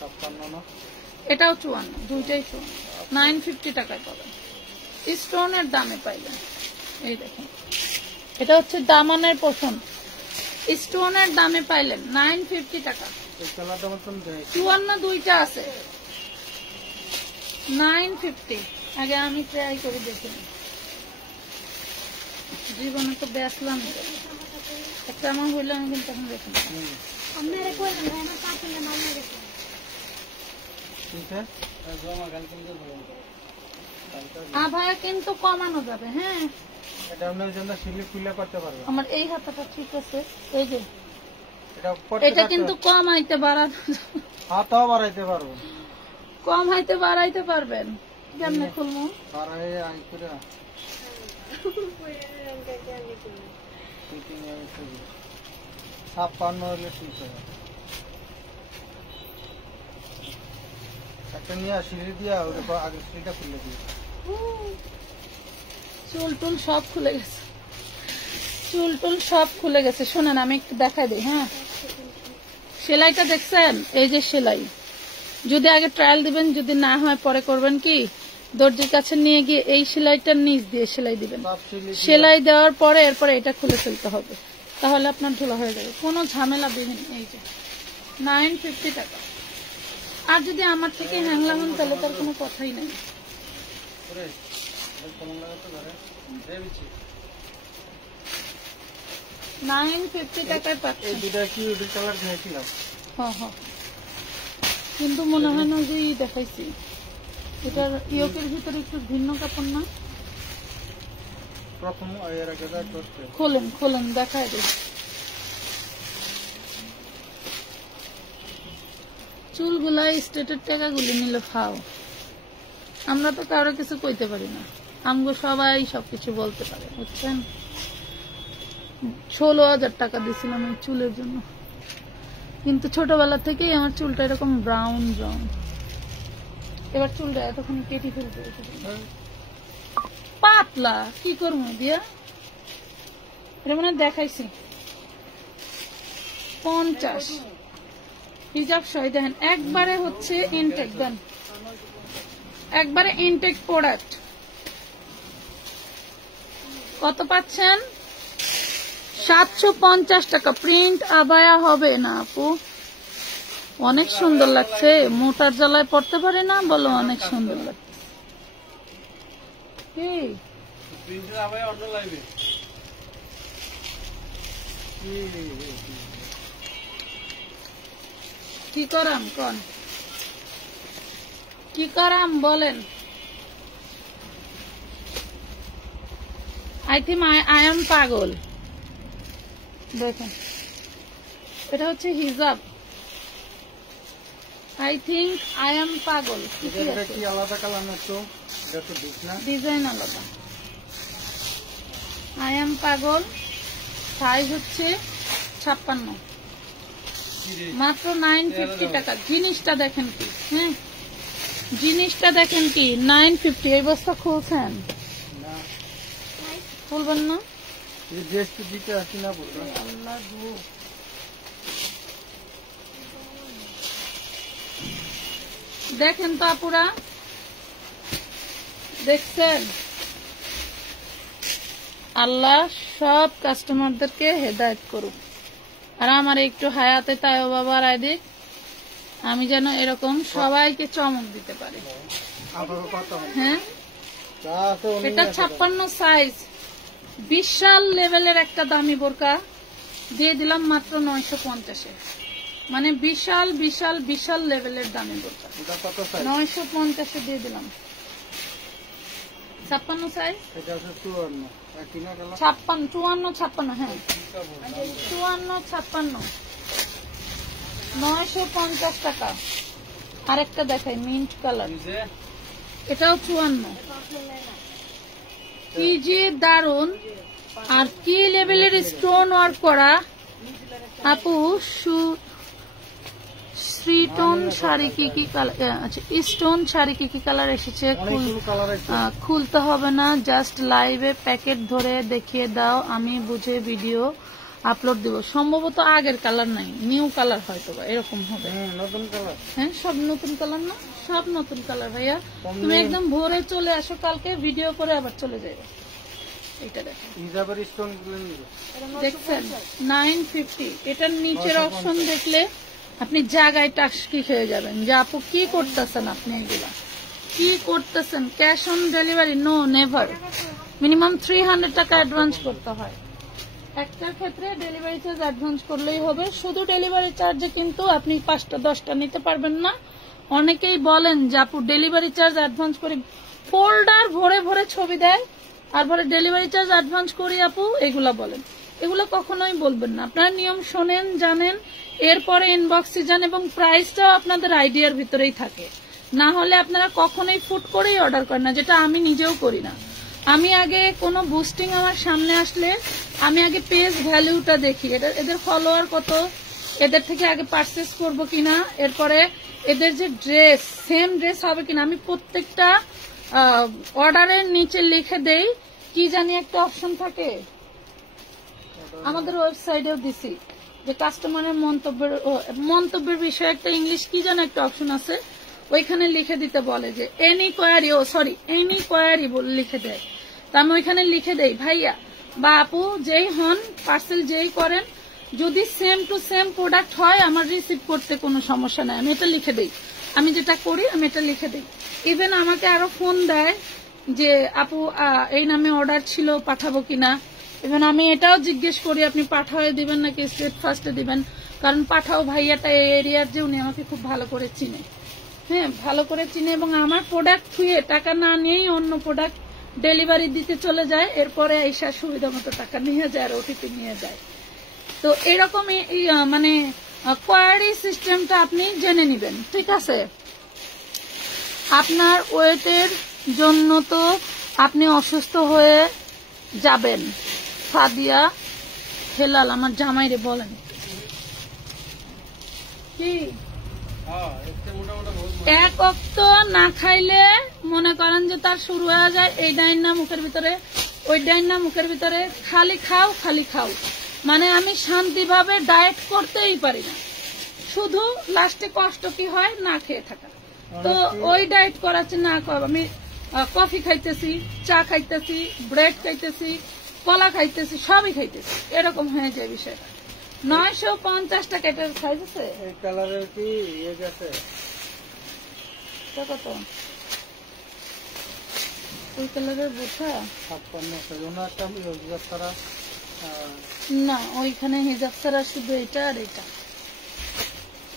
56 না এটাও 54, দুইটাই 54, 950 টাকায় পাবেন, স্টোনের দামে পাইলেন। এই দেখেন, এটা হচ্ছে দামানের পোষণ, স্টোনের দামে পাইলেন 950 টাকা। এই কালারটা মতন দেখাইছি 54 দুইটা আছে, 950। আগে আমি ট্রাই করে দেখিনি, জীবনে তো বেচলাম একটা, আমার হইলে আমি কিন্তু এখন দেখি না। ঠিক আছে জমা কালকে আভায়া কিন্তু কমানো যাবে। হ্যাঁ, এটা আপনার জন্য স্লিপ ফিল করতে পারবেন আমার এই হাতটা ঠিক আছে, এই যে এটা এটা কিন্তু কমাইতে বাড়ানো, হাতও বাড়াইতে পারবেন কম হাইতে বাড়াইতে পারবেন। কেমনে খুলবো? বাড়াই আই করে ফিটিং এর থেকে 56 হলে ঠিক হবে। একটা নিয়ে সিঁড়ি দিয়া ওটা আগে সিঁড়িটা খুলে দিই চুল টুল সব খুলে গেছে, চুল টুল সব খুলে গেছে। শোনেন আমি একটু দেখাই দিই। হ্যাঁ, সেলাইটা দেখছেন? এই যে সেলাই, যদি আগে ট্রায়াল দিবেন, যদি না হয় পরে করবেন কি, দর্জির কাছে নিয়ে গিয়ে এই সেলাইটার নিচ দিয়ে সেলাই দিবেন। সেলাই দেওয়ার পরে এরপরে এটা খুলে ফেলতে হবে, তাহলে আপনার ঢোলা হয়ে যাবে, কোনো ঝামেলা বিহীন। এই যে 950 টাকা। আর যদি আমার থেকে হ্যাংলা হন তাহলে তার কোনো কথাই নেই। 950 টাকায় এই পাচ্ছেন। দুটা কি ওই কালার খেয়েছিলাম হ্যাঁ হ্যাঁ, কিন্তু মনে হয় না যে দেখাইছি, এটার ইয়কের ভিতরে একটু ভিন্ন কাপড় না। প্রথম এর আগে করতে খোলেন খোলেন, দেখাই দিই। চুলগুলা স্টেটের টাকাগুলি নিল খাও, আমরা তো কারো কিছু কইতে পারি না, আমগো সবাই সবকিছু বলতে পারে, বুঝছেন? 16,000 টাকা দিছিলাম এই চুলের জন্য, কিন্তু ছোটবেলা থেকেই আমার চুলটা এরকম ব্রাউন ব্রাউন। এবার চুলটা এতক্ষণ কেটে ফেলতে, পাতলা কি করবো দিয়া, এটা মানে দেখাইছি 50 হিজাব সহ। দেখেন একবারে হচ্ছে ইনটেক, দেন একবারে ইনটেক প্রোডাক্ট। কত পাচ্ছেন? 750 টাকা। প্রিন্ট আবায়া হবে না আপু, অনেক সুন্দর লাগছে, মোটার জ্বালায় পড়তে পারে না বলো, অনেক সুন্দর লাগছে। কি প্রিন্টের আবার অন্য লাগবে কি করাম কোন, কি করাম বলেন? আই থিঙ্ক আই এম পাগল। দেখেন এটা হচ্ছে হিজাব, আই থিঙ্ক আই এম পাগল। এটা কি আলাদা কালার না তো, এটা তো ঠিক না, ডিজাইন আলাদা। আই এম পাগল, সাইজ হচ্ছে 56। মাত্র 950 টাকা। জিনিসটা দেখেন কি, হ্যাঁ জিনিসটা দেখেন কি 950। এই বস্তা খুলছেন? না খুলবেন না? এই ড্রেসটি দিতে আসি না বলবো। আল্লাহ গো। দেখেন তো আপুরা, দেখছেন? আল্লাহ সব কাস্টমারদেরকে হেদায়েত করুক, আর আমার একটু হায়াতে তাই বাবা রায় দিক, আমি যেন এরকম সবাইকে চমক দিতে পারি। আপনার কত? হ্যাঁ যা আছে উনি এটা 56 সাইজ, বিশাল লেভেলের একটা দামি বোরকা দিয়ে দিলাম মাত্র 950-এ। মানে বিশাল বিশাল বিশাল লেভেলের দামি বোরকা এটা কত সাইজ? 950-এ দিয়ে দিলাম। 56 সাইজ, এটা হচ্ছে 54 একই না কালার? 54 56, হ্যাঁ 54 56, 950 টাকা। আরেকটা দেখাই মিন্ট কালার, এটাও 54। কি যে দারুন, আর কি লেভেলের স্টোন ওয়ার্ক করা। আপু শ্রীটোন শাড়ি কি কি কালার, আচ্ছা স্টোন শাড়ি কি কি কালার এসেছে? অনেকগুলো কালার আছে। খুলতে হবে না, জাস্ট লাইভে প্যাকেট ধরে দেখিয়ে দাও, আমি বুঝে ভিডিও আপলোড দিব। সম্ভবত আগের কালার নাই, নিউ কালার হয়তো বা এরকম হবে। নতুন কালার? হ্যাঁ সব নতুন কালার না, সব নতুন কালার ভাইয়া। তুমি একদম ভোরে চলে আসো, কালকে ভিডিও করে আবার চলে যাবে। এটা দেখো হিজাবের স্টোন গুলো নিবে। দেখছেন 950। এটার নিচের অপশন দেখলে আপনি জায়গায় টাস্কি খেয়ে যাবেন যে আপু কি করতেছেন, আপনি এগুলা কি করতেছেন। Cash on delivery no, never. Minimum 300 টাকা অ্যাডভান্স করতে হয়। একটার ক্ষেত্রে ডেলিভারি চার্জ অ্যাডভান্স করলেই হবে। শুধু ডেলিভারি চার্জে কিন্তু আপনি 5টা 10টা নিতে পারবেন না। অনেকেই বলেন যে আপু ডেলিভারি চার্জ অ্যাডভান্স করে, ফোল্ডার ভরে ভরে ছবি দেয় আর বলে ডেলিভারি চার্জ অ্যাডভান্স করি আপু, এগুলা বলেন। এগুলো কখনোই বলবেন না। আপনারা নিয়ম শোনেন, জানেন, এরপরে ইনবক্সে যান এবং প্রাইসটাও আপনাদের আইডিয়ার ভিতরেই থাকে। না হলে আপনারা কখনোই ফুট করেই অর্ডার করেন না, যেটা আমি নিজেও করি না। আমি আগে কোনো বুস্টিং আমার সামনে আসলে আমি আগে পেজ ভ্যালুটা দেখি, এদের ফলোয়ার কত, এদের থেকে আগে পারচেস করবো কিনা, এরপরে এদের যে ড্রেস সেম ড্রেস হবে কিনা। আমি প্রত্যেকটা অর্ডারের নিচে লিখে দেই, কি জানি একটা অপশন থাকে আমাদের ওয়েবসাইটেও দিছি যে কাস্টমারের মন্তব্যের বিষয়ে একটা ইংলিশ কি যেন একটা অপশন আছে, ওইখানে লিখে দিতে বলে যে এনি কোয়ারি বলে লিখে দেয়। তা আমি ওইখানে লিখে দেই ভাইয়া বা আপু যেই হন, পার্সেল যেই করেন, যদি সেম টু সেম প্রোডাক্ট হয় আমার রিসিভ করতে কোনো সমস্যা নাই, আমি এটা লিখে দেই। আমি যেটা করি আমি এটা লিখে দিই। ইভেন আমাকে আরো ফোন দেয় যে আপু এই নামে অর্ডার ছিল, পাঠাবো কিনা। ইভেন আমি এটাও জিজ্ঞেস করি আপনি পাঠাও দিবেন নাকি স্ট্রেট ফার্স্টে দিবেন, কারণ পাঠাও ভাইয়াটা এই এরিয়ার যে উনি আমাকে খুব ভালো করে চিনে, হ্যাঁ ভালো করে চিনে, এবং আমার প্রোডাক্ট থুয়ে টাকা না নিয়েই অন্য প্রোডাক্ট ডেলিভারি দিতে চলে যায়, এরপরে আইসা সুবিধা মতো টাকা নিয়ে যায় আর ওটিপি নিয়ে যায়। তো এরকম মানে কোয়ারি সিস্টেমটা আপনি জেনে নিবেন, ঠিক আছে। আপনার ওয়েটের জন্য তো আপনি অসুস্থ হয়ে যাবেন। সাদিয়া হেলাল আমার জামাইরে বলেন কি এক অক্ত না খাইলে মনে করেন যে তার শুরু হয়ে যায় এই ডাইন না মুখের ভিতরে, ওই ডাইন না মুখের ভিতরে, খালি খাও খালি খাও। মানে আমি শান্তিভাবে ডায়েট করতেই পারি না, শুধু লাস্টে কষ্ট কি হয় না খেয়ে থাকা। তো ওই ডায়েট করাচ্ছে না, আমি কফি খাইতেছি, চা খাইতেছি, ব্রেড খাইতেছি, কলা খাইতেছি, সবই খাইতেছি, এরকম হয়ে যায় বিষয়টা। 950 টাকা এটার সাইজ আছে। এই কালারের কি ইয়ে গেছে কত ওই কালারের বোঝা 56 ওনার একটা হিজাব ছাড়া না, ওইখানে হিজাব ছাড়া শুধু এটা আর এটা,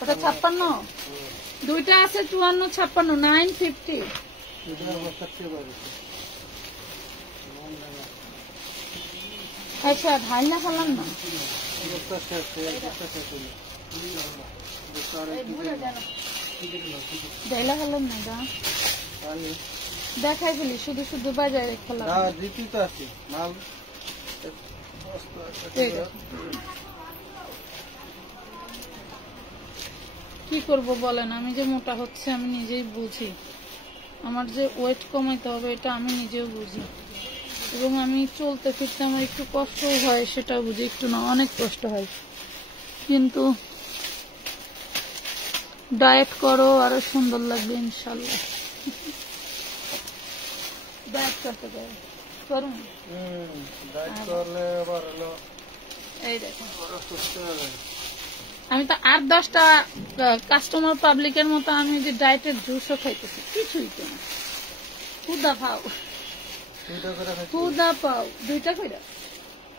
ওটা 56, দুইটা আছে 54 56 950। এটার অবস্থা কি বলেছে? আচ্ছা ঢাই না খেলাম না, অবস্থা শেষ অবস্থা শেষ হলো। ঢাইলা খেলাম না, যা দেখাই ফেলি, শুধু শুধু বাজারে খেলাম। দিতেই তো আছি মাল। কি করব বলেন, আমি যে মোটা হচ্ছে আমি নিজেই বুঝি, আমার যে ওয়েট কমাইতে হবে এটা আমি নিজেও বুঝি, এবং আমি চলতে ফিরতে আমার একটু কষ্টও হয়, সেটাও বুঝি, একটু না অনেক কষ্ট হয়, কিন্তু ডায়েট করো আরো সুন্দর লাগবে ইনশাল্লাহ। ডায়েট করতে পারো করুন, ডায়েট করলে আবার হলো এই দেখো ওরা সুস্থ হবে। আমি তো 8-10টা কাস্টমার পাবলিকের মতো আমি যে ডায়েটের জুসও খাইতেছি, কিছুই তো না, খুদা পাও দুইটা করে খাচ্ছি। খুদা পাও 2টা কইরা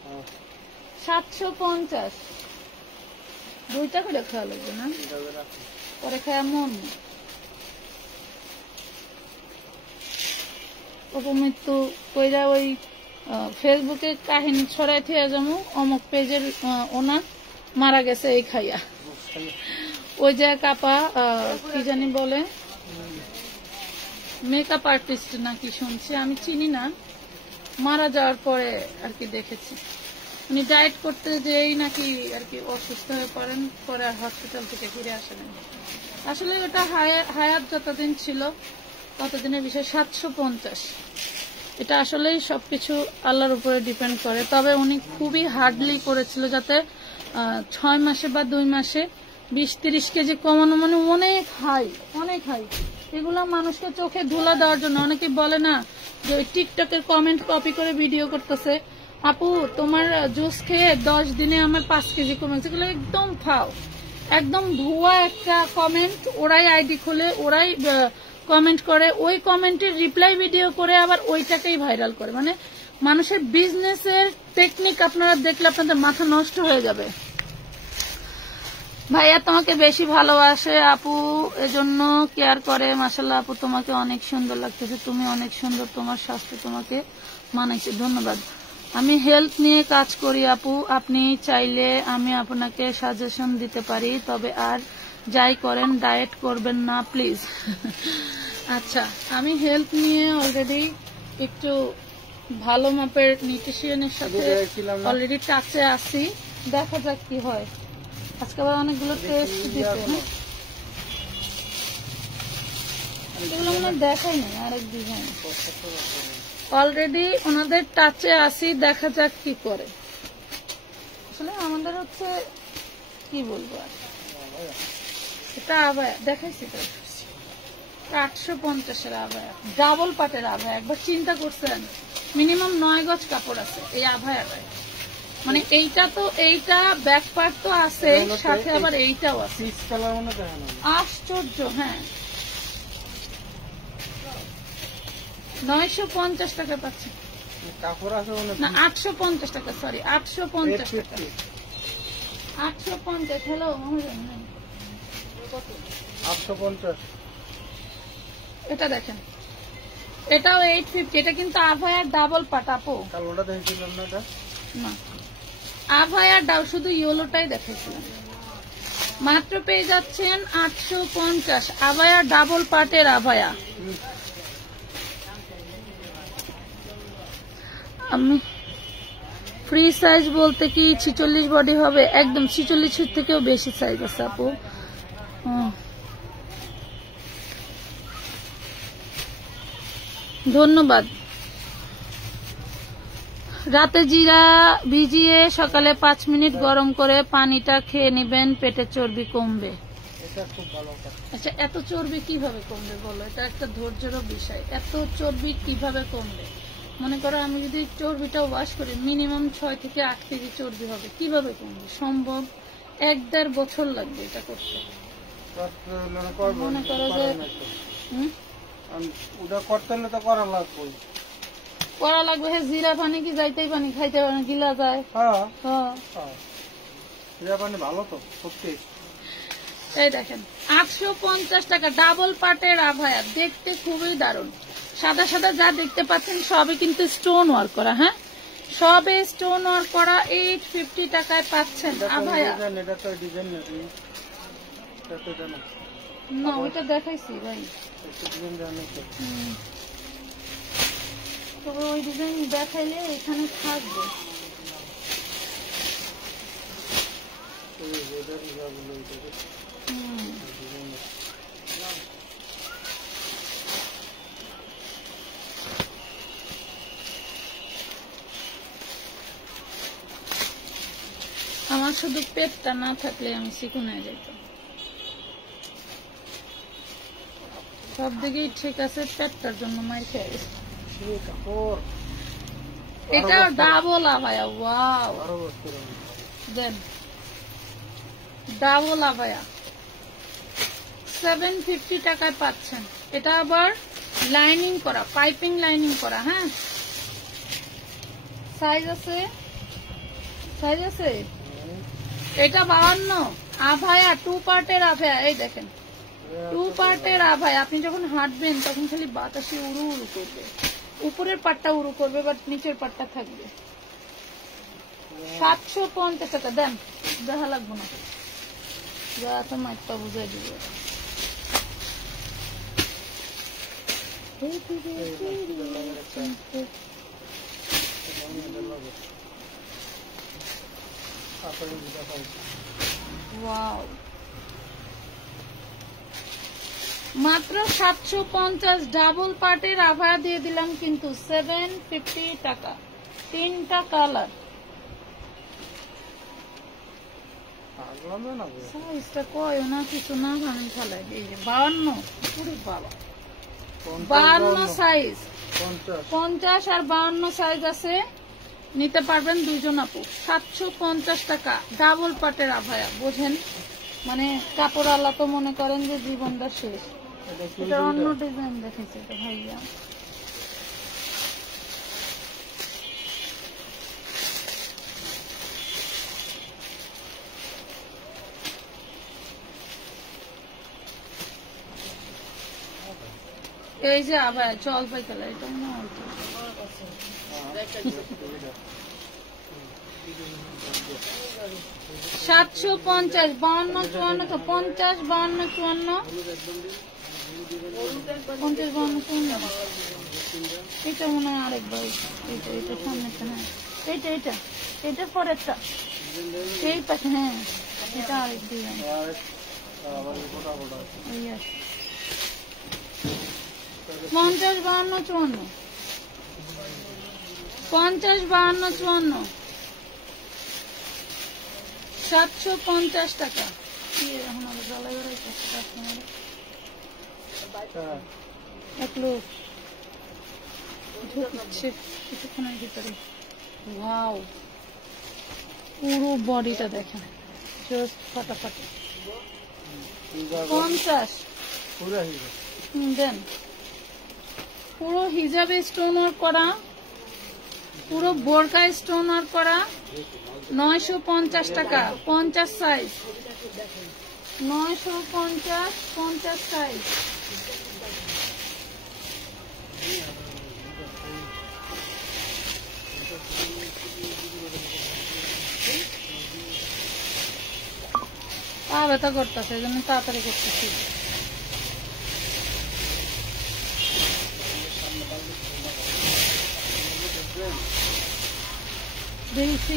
হ্যাঁ, 750, 2টা কইরা খাওয়া লাগবে না, দুইটা করে রাখি। পরে খায় মন অপমৃত্যু কইরা ওই ফেসবুকে কাহিনী ছড়াই থিয়া যাবো অমুক পেজের ওনার মারা গেছে এই খাইয়া, ওই যে কাপা কি জানি বলে মেকআপ আর্টিস্ট নাকি শুনছি, আমি চিনি না, মারা যাওয়ার পরে আর কি দেখেছি উনি ডায়েট করতে যেই নাকি আর কি অসুস্থ হয়ে পড়েন, পরে আর হসপিটাল থেকে ফিরে আসেন। আসলে ওটা হায়াত যতদিন ছিল ততদিনের বিষয়। 750 এটা আসলেই সবকিছু আল্লাহর উপরে ডিপেন্ড করে, তবে উনি খুবই হার্ডলি করেছিল যাতে 6 মাসে বা 2 মাসে 20-30 কেজি কমানো, মানে অনেক হাই, অনেক হাই। এগুলো মানুষকে চোখে ধুলা দেওয়ার জন্য, অনেকে বলে না যে ওই টিকটকের কমেন্ট কপি করে ভিডিও করতেছে, আপু তোমার জুস খেয়ে 10 দিনে আমার 5 কেজি কমেছে, এগুলো একদম ফাও, একদম ভুয়া একটা কমেন্ট। ওরাই আইডি খুলে ওরাই কমেন্ট করে, ওই কমেন্টের রিপ্লাই ভিডিও করে আবার ওইটাকেই ভাইরাল করে, মানে মানুষের বিজনেসের টেকনিক আপনারা দেখলে আপনাদের মাথা নষ্ট হয়ে যাবে। ভাইয়া তোমাকে বেশি ভালোবাসে আপু, এজন্য কেয়ার করে, মাশাআল্লাহ আপু তোমাকে অনেক সুন্দর লাগতেছে, তুমি অনেক সুন্দর, তোমার স্বাস্থ্য তোমাকে মানাইছে, ধন্যবাদ। আমি হেলথ নিয়ে কাজ করি আপু, আপনি চাইলে আমি আপনাকে সাজেশন দিতে পারি, তবে আর যাই করেন ডায়েট করবেন না প্লিজ। আচ্ছা, আমি হেলথ নিয়ে অলরেডি একটু ভালো মাপের নিউট্রিশনের সাথে অলরেডি টাচে আছি, দেখা যাক কি হয়। আজকে আবার অনেকগুলো টেস্ট দিতে, এগুলো মনে দেখাই নাই, আরেক ডিজাইন অলরেডি ওনাদের টাচে আসি, দেখা যাক কি করে। আসলে আমাদের হচ্ছে কি বলবো, আর এটা আবায়া দেখাইছি তো 850-এর আবায়া, ডাবল পাটের আবায়া, একবার চিন্তা করছেন মিনিমাম 9 গজ কাপড় আছে এই আবায়াটায়, মানে এইটা তো এইটা ব্যাক পার্ট তো আছে, সাথে আবার এইটাও আছে, আশ্চর্য। হ্যাঁ 950 টাকা পাচ্ছে, না 850 টাকা, সরি 850 টাকা, 850। হ্যালো 850, এটা দেখেন, এটাও 850, এটা কিন্তু আভায়ার ডাবল পাট আপু, কালোটা দেখেছিলাম না, এটা না আভায়ার ডাউ, শুধু ইয়েলোটাই দেখাইছিলাম। মাত্র পেয়ে যাচ্ছেন 850, আভায়া ডাবল পাটের আভায়া। আমি ফ্রি সাইজ বলতে কি 46 বডি হবে, একদম 46 থেকেও বেশি সাইজ আছে আপু। ধন্যবাদ। রাতে জিরা ভিজিয়ে সকালে 5 মিনিট গরম করে পানিটা খেয়ে নেবেন, পেটে চর্বি কমবে। আচ্ছা, এত চর্বি কিভাবে কমবে বলো, এটা একটা ধৈর্যেরও বিষয়। এত চর্বি কিভাবে কমবে? মনে করো আমি যদি চর্বিটা ওয়াশ করি মিনিমাম 6 থেকে 8 কেজি চর্বি হবে, কিভাবে কমবে? সম্ভব 1-1.5 বছর লাগবে এটা করতে। মনে করো যে ওটা করতে হলে তো করা লাগবে, করা লাগবে। হ্যাঁ, জিরা পানি কি যাইতেই পানি খাইতে গিলা যায়। জিরা পানি ভালো তো সত্যি। এই দেখেন 850 টাকা ডাবল পাটের আভায়া, দেখতে খুবই দারুণ। সাদা সাদা যা দেখতে পাচ্ছেন সবই কিন্তু স্টোন ওয়ার্ক করা। হ্যাঁ, সবে স্টোন ওয়ার্ক করা। 850 টাকায় পাচ্ছেন আভায়া। না ওইটা দেখাইছি ভাই, তবে ওই ডিজাইন দেখাইলে এখানে থাকবে। আমার শুধু পেটটা না থাকলে আমি চিকন হয়ে যেতাম। সব দিকেই ঠিক আছে, পেটটার জন্য মার খেয়ে গেছে। এটা ডাবল আবায়া, ওয়াও দেন ডাবল আবায়া 750 টাকায় পাচ্ছেন। এটা আবার লাইনিং করা, পাইপিং লাইনিং করা। হ্যাঁ, সাইজ আছে, সাইজ আছে। এটা 52 আভায়া, 2 পার্টের আভায়া। এই দেখেন 2 পার্টের আভায়া। আপনি যখন হাঁটবেন তখন খালি বাতাসে উড়ু উড়ু করবে, উপরের পাটটা উড়ু করবে, বাট নিচের পাটটা থাকবে। 750 টাকা দেন, দেখা লাগবো না, যা আছে মাইকটা বুঝাই দিব। ওয়াও, মাত্র 750 ডাবল পার্টের আভায়া দিয়ে দিলাম কিন্তু 750 টাকা। 3টা কালার। সাইজটা কয় না কিছু না জানি খালাই। এই যে 52, পুরো বাবা 52 সাইজ, 50 আর 52 সাইজ আছে, নিতে পারবেন দুইজন আপু। 750 টাকা ডাবল পাটের আভায়া। বোঝেন মানে কাপড় আলা তো মনে করেন যে জীবনটা শেষ। এটা অন্য ডিজাইন দেখেছে তো ভাইয়া। এই যে আবার জলপাই কালার, এটা মনে হয় 750, 52, 54 তো 50, 52, 54, 50, 52, 54। এটা মনে হয় আরেকবার, এটা সামনেটা। হ্যাঁ, এটা পরেরটা, এই পাশে। হ্যাঁ, এটা আরেক ডিজাইন। 50, 52, 54, 50, 52, 54, 750 টাকা। এখন আবার জ্বালাই বেড়াইছে এক লোক ঢুকছে কিছুক্ষণের ভিতরে। ওয়াও, পুরো বডিটা দেখেন, জাস্ট ফাটাফাটি। 50 দেন। পুরো হিজাবে স্টোন ওয়ার্ক করা, পুরো বোরকা স্টোন ওয়ার্ক করা। 950 টাকা, 50 সাইজ। 950, 50 সাইজ। পা ব্যথা করতেছে, এই জন্য তাড়াতাড়ি করতেছি। দেখি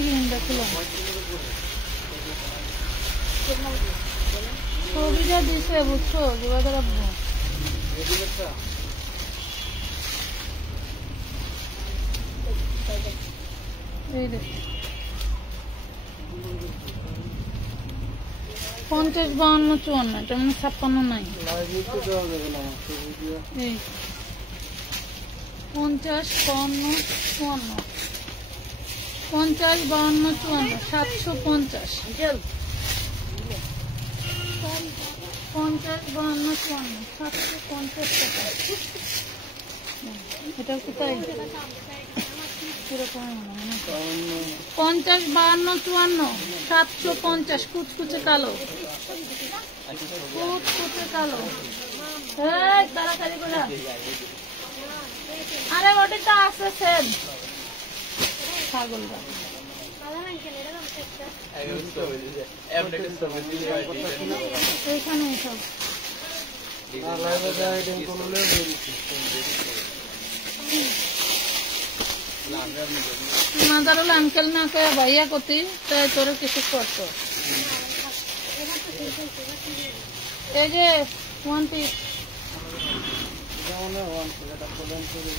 ছবিটা দিছে, বুঝছো, যোগাযোগ রাখবো। এই দেখ 50, 52, 54, এটা মানে 56 নাই। এই 50, 52, 54, 50, 52, 54, 750। 50, 52, 54, 750 টাকা। এটা কোথায়? 50, 52, 54, 750। কুচকুচে কালো, কুচকুচে কালো। তাড়াতাড়ি করে। আরে ওটা আছে সেম ছাগলটা। এইখানে সব মাদারুল আঙ্কেল না কয়ে ভাইয়া কতি, তাই তোর কিছু করতো। এই যে 1 পিস যেমন ওয়ান এটা প্রদান করে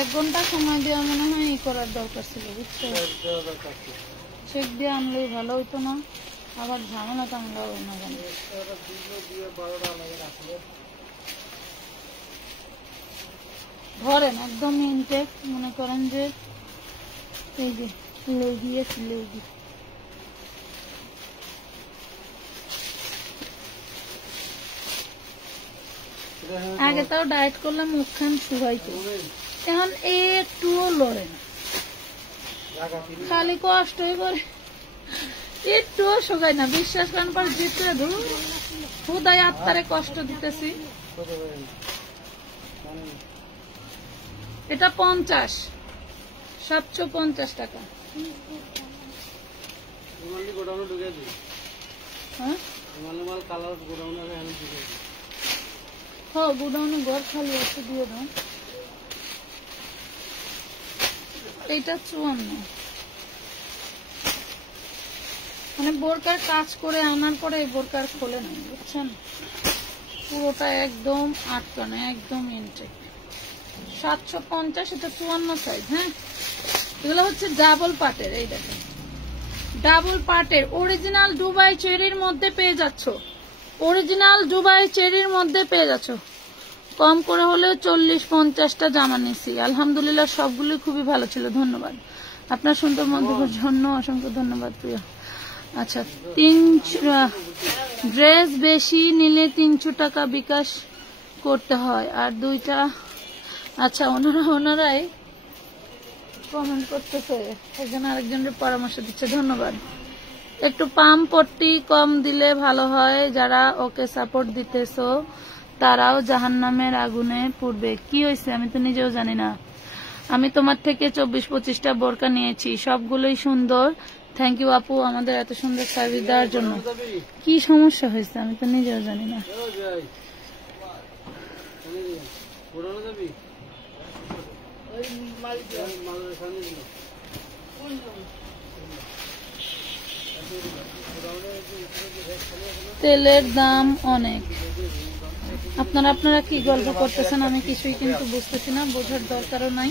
এক ঘন্টা সময় দেওয়া মনে হয় ই করার দরকার ছিল, বুঝছো? চেক দিয়ে আনলেই ভালো হইতো না, আবার ঝামেলা টামলা হয় না জানি। ধরেন একদম ইনটেক, মনে করেন যে এই যে লেগি আছে, লেগি আগে তাও ডায়েট করলে মুখখান শুকাইতো, এখন একটুও লড়ে না, খালি কষ্টই করে, একটুও শুকাই না। বিশ্বাস করেন পর জিতে হুদায় আত্মারে কষ্ট দিতেছি। এটা 50, 750 টাকা। গোডাউনে ঢুকে দিই, হ্যাঁ মাল কালার গোডাউনে আমি ঢুকে দিই। হ্যাঁ গোডাউনে ঘর খালি আছে, দিয়ে দাও। এইটা 54, মানে বোরকার কাজ করে আনার পরে এই বোরকার খোলে না, বুঝছেন? পুরোটা একদম আটকানো, একদম ইনটেক। 750, এটা 54 সাইজ। হ্যাঁ এগুলো হচ্ছে ডাবল পার্টের, এই দেখেন ডাবল পার্টের অরিজিনাল দুবাই চেরির মধ্যে পেয়ে যাচ্ছ, অরিজিনাল দুবাই চেরির মধ্যে পেয়ে যাচ্ছ। কম করে হলেও 40-50টা জামা নিছি, আলহামদুলিল্লাহ সবগুলো খুবই ভালো ছিল। ধন্যবাদ আপনার সুন্দর মন্তব্যের জন্য, অসংখ্য ধন্যবাদ প্রিয়। আচ্ছা 300 ড্রেস বেশি নিলে 300 টাকা বিকাশ করতে হয়, আর 2টা। আচ্ছা ওনারাই কমেন্ট করতেছে, একজন আরেকজনের পরামর্শ দিচ্ছে, ধন্যবাদ। একটু পাম পট্টি কম দিলে ভালো হয়, যারা ওকে সাপোর্ট দিতেছো তারাও জাহান্নামের আগুনে পড়বে। কি হয়েছে আমি তো নিজেও জানি না। আমি তোমার থেকে 24-25টা বোরকা নিয়েছি, সবগুলোই সুন্দর। থ্যাংক ইউ আপু আমাদের এত সুন্দর সার্ভিস দেওয়ার জন্য। কি সমস্যা হয়েছে আমি তো নিজেও জানি না। গোডাউনে যাবি তেলের দাম অনেক। আপনারা কি গল্প করতেছেন আমি কিছুই কিন্তু বুঝতেছি না, বোঝার দরকারও নাই,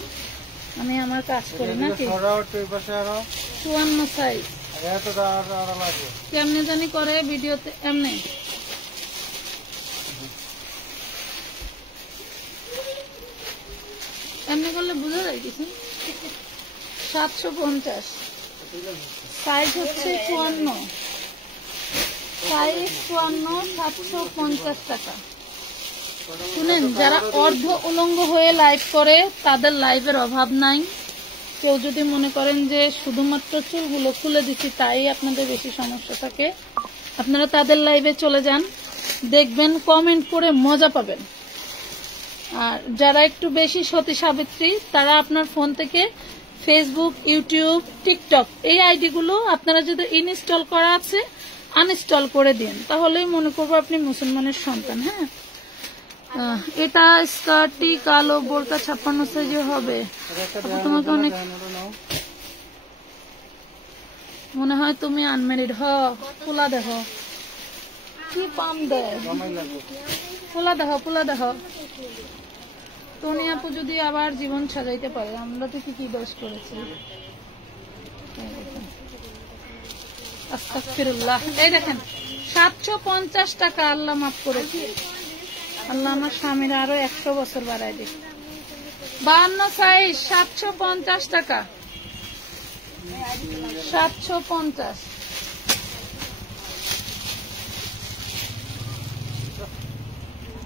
আমি আমার কাজ করি নাকি। 54 সাইজ কেমনে জানি করে ভিডিওতে, এমনি এমনি করলে বোঝা যায় কিছু। 750 সাইজ হচ্ছে 54, সাইজ 54, 750 টাকা। শুনেন, যারা অর্ধ উলঙ্গ হয়ে লাইভ করে তাদের লাইভের অভাব নাই। কেউ যদি মনে করেন যে শুধুমাত্র চুলগুলো খুলে দিচ্ছি তাই আপনাদের বেশি সমস্যা থাকে, আপনারা তাদের লাইভে চলে যান, দেখবেন, কমেন্ট করে মজা পাবেন। আর যারা একটু বেশি সতী সাবিত্রী তারা আপনার ফোন থেকে ফেসবুক, ইউটিউব, টিকটক এই আইডিগুলো আপনারা যদি ইনস্টল করা আছে আনইনস্টল করে দিন, তাহলেই মনে করবো আপনি মুসলমানের সন্তান। হ্যাঁ এটা স্কার্টটি কালো, বোরকা 56 সাইজে হবে। তোমাকে অনেক মনে হয় তুমি আনমেরিড। পোলা দেখো কি পাম দেয়, পোলা দেখো। টনি আপু যদি আবার জীবন সাজাইতে পারে, আমরা তো কি দোষ করেছি। আস্তাগফিরুল্লাহ। এই দেখেন 750 টাকা, আল্লাহ মাফ করেছে। আল্লাহ আমার স্বামীর আরো 100 বছর বাড়াই দিক। 52 সাইজ 750 টাকা, 750।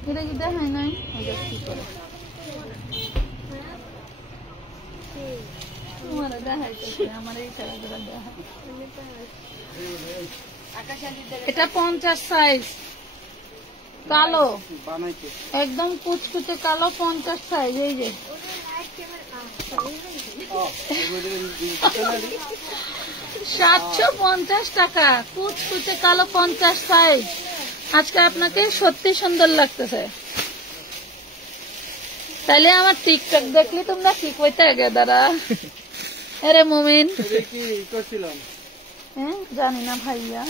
এটা কি দেখায় নাই কি করে তোমার দেখাইতেছে, আমার এই খেলাধুলা দেখা। এটা 50 সাইজ, কালো, একদম কুচকুচে কালো, 50 সাইজ। এই যে 750 টাকা, কুচকুচে কালো, 50 সাইজ। আজকে আপনাকে সত্যি সুন্দর লাগতেছে, তাহলে আমার টিকটক দেখলি তোমরা কি কইতে আগে দাঁড়া আরে মুমিন কি করছিলাম জানি না ভাইয়া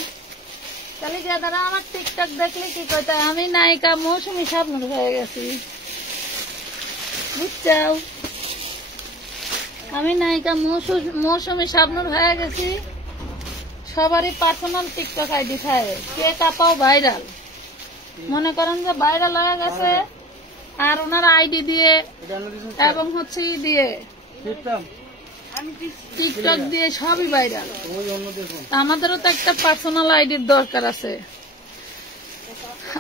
তাহলে দাদা আমার টিকটক দেখলে কি কইতে আমি নায়িকা মৌসুমী শাবনূর হয়ে গেছি বুঝছাও আমি নায়িকা মৌসুমী শাবনূর হয়ে গেছি সবারই পার্সোনাল টিকটক আইডি থাকে কে কাপাও ভাইরাল মনে করেন যে ভাইরাল হয়ে গেছে আর ওনার আইডি দিয়ে এবং হচ্ছে দিয়ে টিকটক দিয়ে সবই ভাইরাল আমাদেরও তো একটা পার্সোনাল আইডির দরকার আছে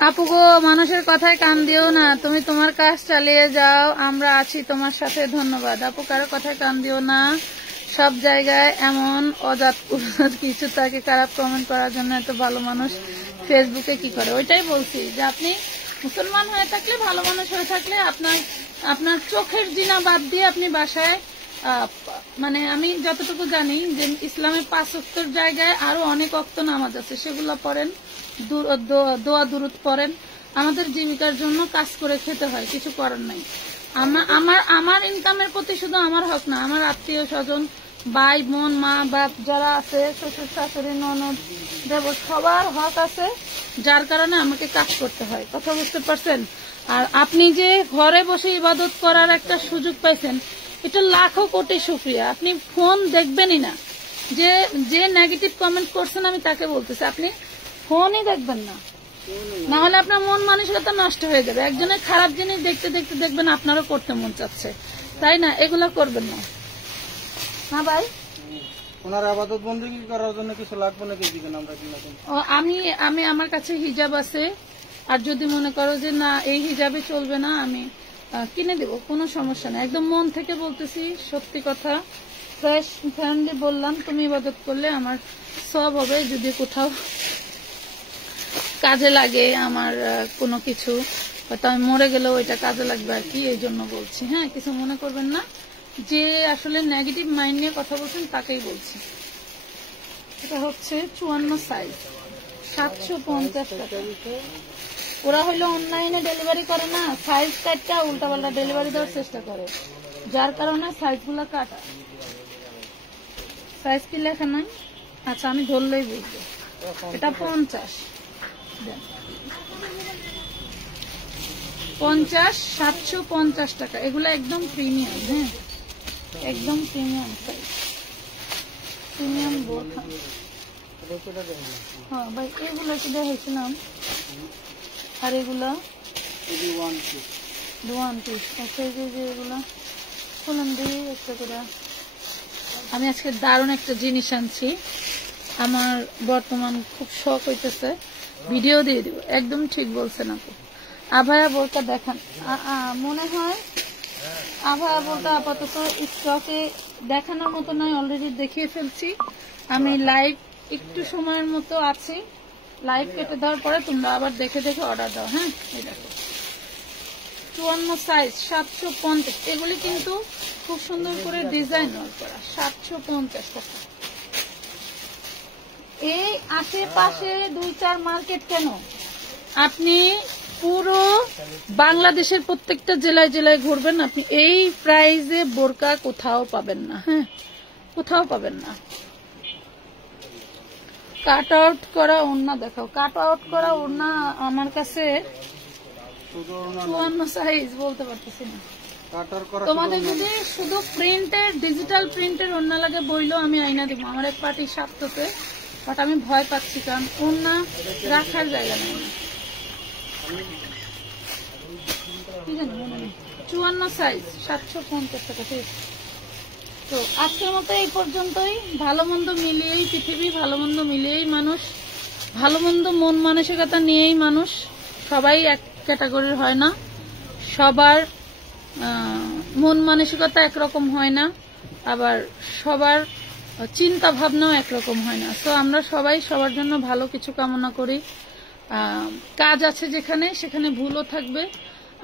আপু গো মানুষের কথায় কান দিও না তুমি তোমার কাজ চালিয়ে যাও আমরা আছি তোমার সাথে ধন্যবাদ আপু কারো কথায় কান দিও না সব জায়গায় এমন অজাত কিছু তাকে খারাপ কমেন্ট করার জন্য এত ভালো মানুষ ফেসবুকে কি করে ওইটাই বলছি যে আপনি মুসলমান হয়ে থাকলে ভালো মানুষ হয়ে থাকলে আপনার চোখের জিনা বাদ দিয়ে আপনি বাসায় মানে আমি যতটুকু জানি যে ইসলামের 5 ওয়াক্তের জায়গায় আরো অনেক ওয়াক্ত নামাজ আছে সেগুলো পড়েন দোয়া দুরুদ পড়েন আমাদের জীবিকার জন্য কাজ করে খেতে হয় কিছু করার নাই আমার ইনকামের প্রতি শুধু আমার হক না আমার আত্মীয় স্বজন ভাই বোন মা বাপ যারা আছে শ্বশুর শাশুড়ি ননদ দেবর সবার হক আছে যার কারণে আমাকে কাজ করতে হয় কথা বুঝতে পারছেন আর আপনি যে ঘরে বসে ইবাদত করার একটা সুযোগ পাইছেন এটা লাখো কোটি শুকরিয়া আপনি ফোন দেখবেনই না যে নেগেটিভ কমেন্ট করছেন আমি তাকে বলতেছি আপনি ফোনই দেখবেন না না হলে আপনার মন মানসিকতা নষ্ট হয়ে যাবে একজনের খারাপ জিনিস দেখতে দেখতে দেখবেন আপনারও করতে মন চাচ্ছে তাই না এগুলা করবেন না হ্যাঁ ভাই ওনার আবাদত বন্দেগী করার জন্য কিছু লাগবে নাকি দিবেন আমরা কিনা আমি আমার কাছে হিজাব আছে আর যদি মনে করো যে না এই হিজাবে চলবে না আমি কিনে দেব কোনো সমস্যা নেই একদম মন থেকে বলতেছি সত্যি কথা ফ্রেশ ফ্যামিলি বললাম তুমি ইবাদত করলে আমার সব হবে যদি কোথাও কাজে লাগে আমার কোনো কিছু হয়তো আমি মরে গেলেও এটা কাজে লাগবে আর কি এই জন্য বলছি হ্যাঁ কিছু মনে করবেন না যে আসলে নেগেটিভ মাইন্ড নিয়ে কথা বলছেন তাকেই বলছি এটা হচ্ছে 54 সাইজ 750 টাকা ওরা হইলো অনলাইনে ডেলিভারি করে না সাইজ কাটটা উল্টাপাল্টা ডেলিভারি দেওয়ার চেষ্টা করে যার কারণে সাইজগুলো কাটা সাইজ কি লেখা নাই আচ্ছা আমি ধরলেই বুঝবো এটা 50 750 টাকা এগুলো একদম প্রিমিয়াম হ্যাঁ একদম প্রিমিয়াম সাইজ প্রিমিয়াম বোরখা হ্যাঁ ভাই এগুলো কি দেখাইছিলাম আর এগুলো ওয়ান পিস আচ্ছা যে এগুলো বললাম দিই একটা করে আমি আজকে দারুণ একটা জিনিস আনছি আমার বর্তমান খুব শখ হইতেছে ভিডিও দিয়ে দিব একদম ঠিক বলছেন আপু আভায়া বোরকা দেখান মনে হয় আভায়া বোরকা আপাতত স্টকে দেখানোর মতো নয় অলরেডি দেখিয়ে ফেলছি আমি লাইভ একটু সময়ের মতো আছি লাইভ কেটে দেওয়ার পরে তোমরা আবার দেখে দেখে অর্ডার দাও হ্যাঁ এই দেখো 54 সাইজ 750 এগুলি কিন্তু খুব সুন্দর করে ডিজাইন করা 750 টাকা এই আশেপাশে 2-4 মার্কেট কেন আপনি পুরো বাংলাদেশের প্রত্যেকটা জেলায় জেলায় ঘুরবেন আপনি এই প্রাইজে বোরকা কোথাও পাবেন না হ্যাঁ কোথাও পাবেন না কাট আউট করা ওড়না দেখাও কাট আউট করা ওড়না আমার কাছে 54 সাইজ বলতে পারতেছি না তোমাদের যদি শুধু প্রিন্টের ডিজিটাল প্রিন্টের ওড়না লাগে বইলো আমি আইনা দেবো আমার এক পার্টি সাপ্ততে বাট আমি ভয় পাচ্ছি কারণ ওড়না রাখার জায়গা নেই 54 সাইজ 750 টাকা তো আজকের মতো এই পর্যন্তই ভালো মন্দ মিলিয়েই পৃথিবী ভালো মন্দ মিলিয়েই মানুষ ভালো মন্দ মন মানসিকতা নিয়েই মানুষ সবাই এক ক্যাটাগরির হয় না সবার মন মানসিকতা একরকম হয় না আবার সবার চিন্তা ভাবনাও একরকম হয় না তো আমরা সবাই সবার জন্য ভালো কিছু কামনা করি কাজ আছে যেখানে সেখানে ভুলও থাকবে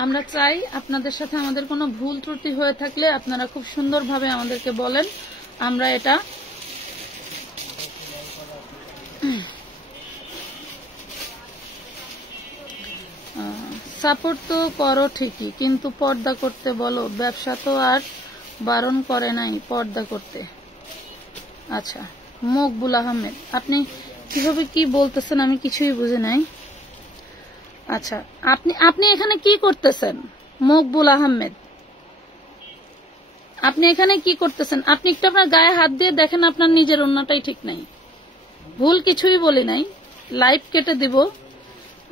আমরা চাই আপনাদের সাথে আমাদের কোনো ভুল ত্রুটি হয়ে থাকলে আপনারা খুব সুন্দরভাবে আমাদেরকে বলেন আমরা এটা সাপোর্ট তো করো ঠিকই, কিন্তু পর্দা করতে বলো। ব্যবসা তো আর বারণ করে নাই পর্দা করতে। আচ্ছা, মকবুল আহমেদ, আপনি কিভাবে কি বলতেছেন আমি কিছুই বুঝি নাই। আচ্ছা, আপনি এখানে কি করতেছেন মকবুল আহমেদ? আপনি এখানে কি করতেছেন? আপনি একটু আপনার গায়ে হাত দিয়ে দেখেন, আপনার নিজের ওন্নাটাই ঠিক নাই। ভুল কিছুই বলি নাই, লাইভ কেটে দিব।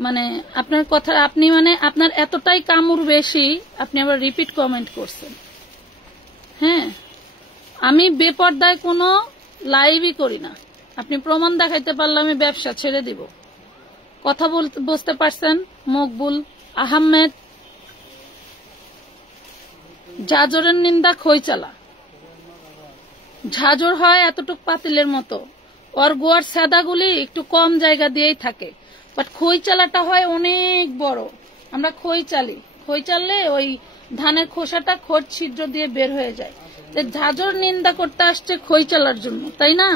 মানে আপনার কথা, আপনি মানে আপনার এতটাই কামড় বেশি, আপনি আবার রিপিট কমেন্ট করছেন। হ্যাঁ, আমি বেপর্দায় কোনো লাইভই করি না। আপনি প্রমাণ দেখাইতে পারলে আমি ব্যবসা ছেড়ে দিব। কথা বুঝতে পারছেন মকবুল আহমেদ? ঝাঁঝরের নিন্দা খইচালা। ঝাঁঝর হয় এতটুক পাতিলের মতো, ওর গোয়ার সাদাগুলি একটু কম জায়গা দিয়েই থাকে, বাট খইচালাটা হয় অনেক বড়। আমরা খই চালি, খই চাললে ওই ধানের খোসাটা খোঁজ ছিদ্র দিয়ে বের হয়ে যায়। ঝাঁঝর নিন্দা করতে আসছে খই চালার জন্য, তাই না?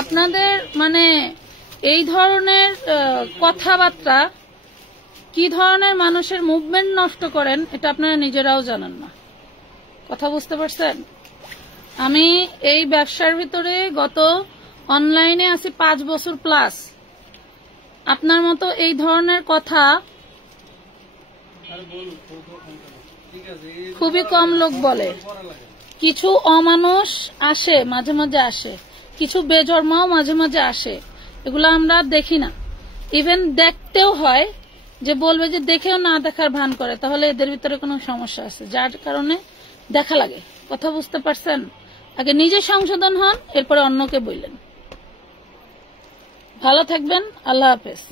আপনাদের মানে এই ধরনের কথাবার্তা কি ধরনের মানুষের মুভমেন্ট নষ্ট করেন, এটা আপনারা নিজেরাও জানেন না। কথা বুঝতে পারছেন? আমি এই ব্যবসার ভিতরে গত অনলাইনে আছি 5 বছর প্লাস। আপনার মতো এই ধরনের কথা খুবই কম লোক বলে। কিছু অমানুষ আসে, মাঝে মাঝে আসে, কিছু বেজন্মাও মাঝে মাঝে আসে, এগুলো আমরা দেখি না। ইভেন দেখতেও হয় যে বলবে যে দেখেও না দেখার ভান করে, তাহলে এদের ভিতরে কোনো সমস্যা আছে, যার কারণে দেখা লাগে। কথা বুঝতে পারছেন? আগে নিজে সংশোধন হন, এরপরে অন্যকে বললেন। ভালো থাকবেন, আল্লাহ হাফেজ।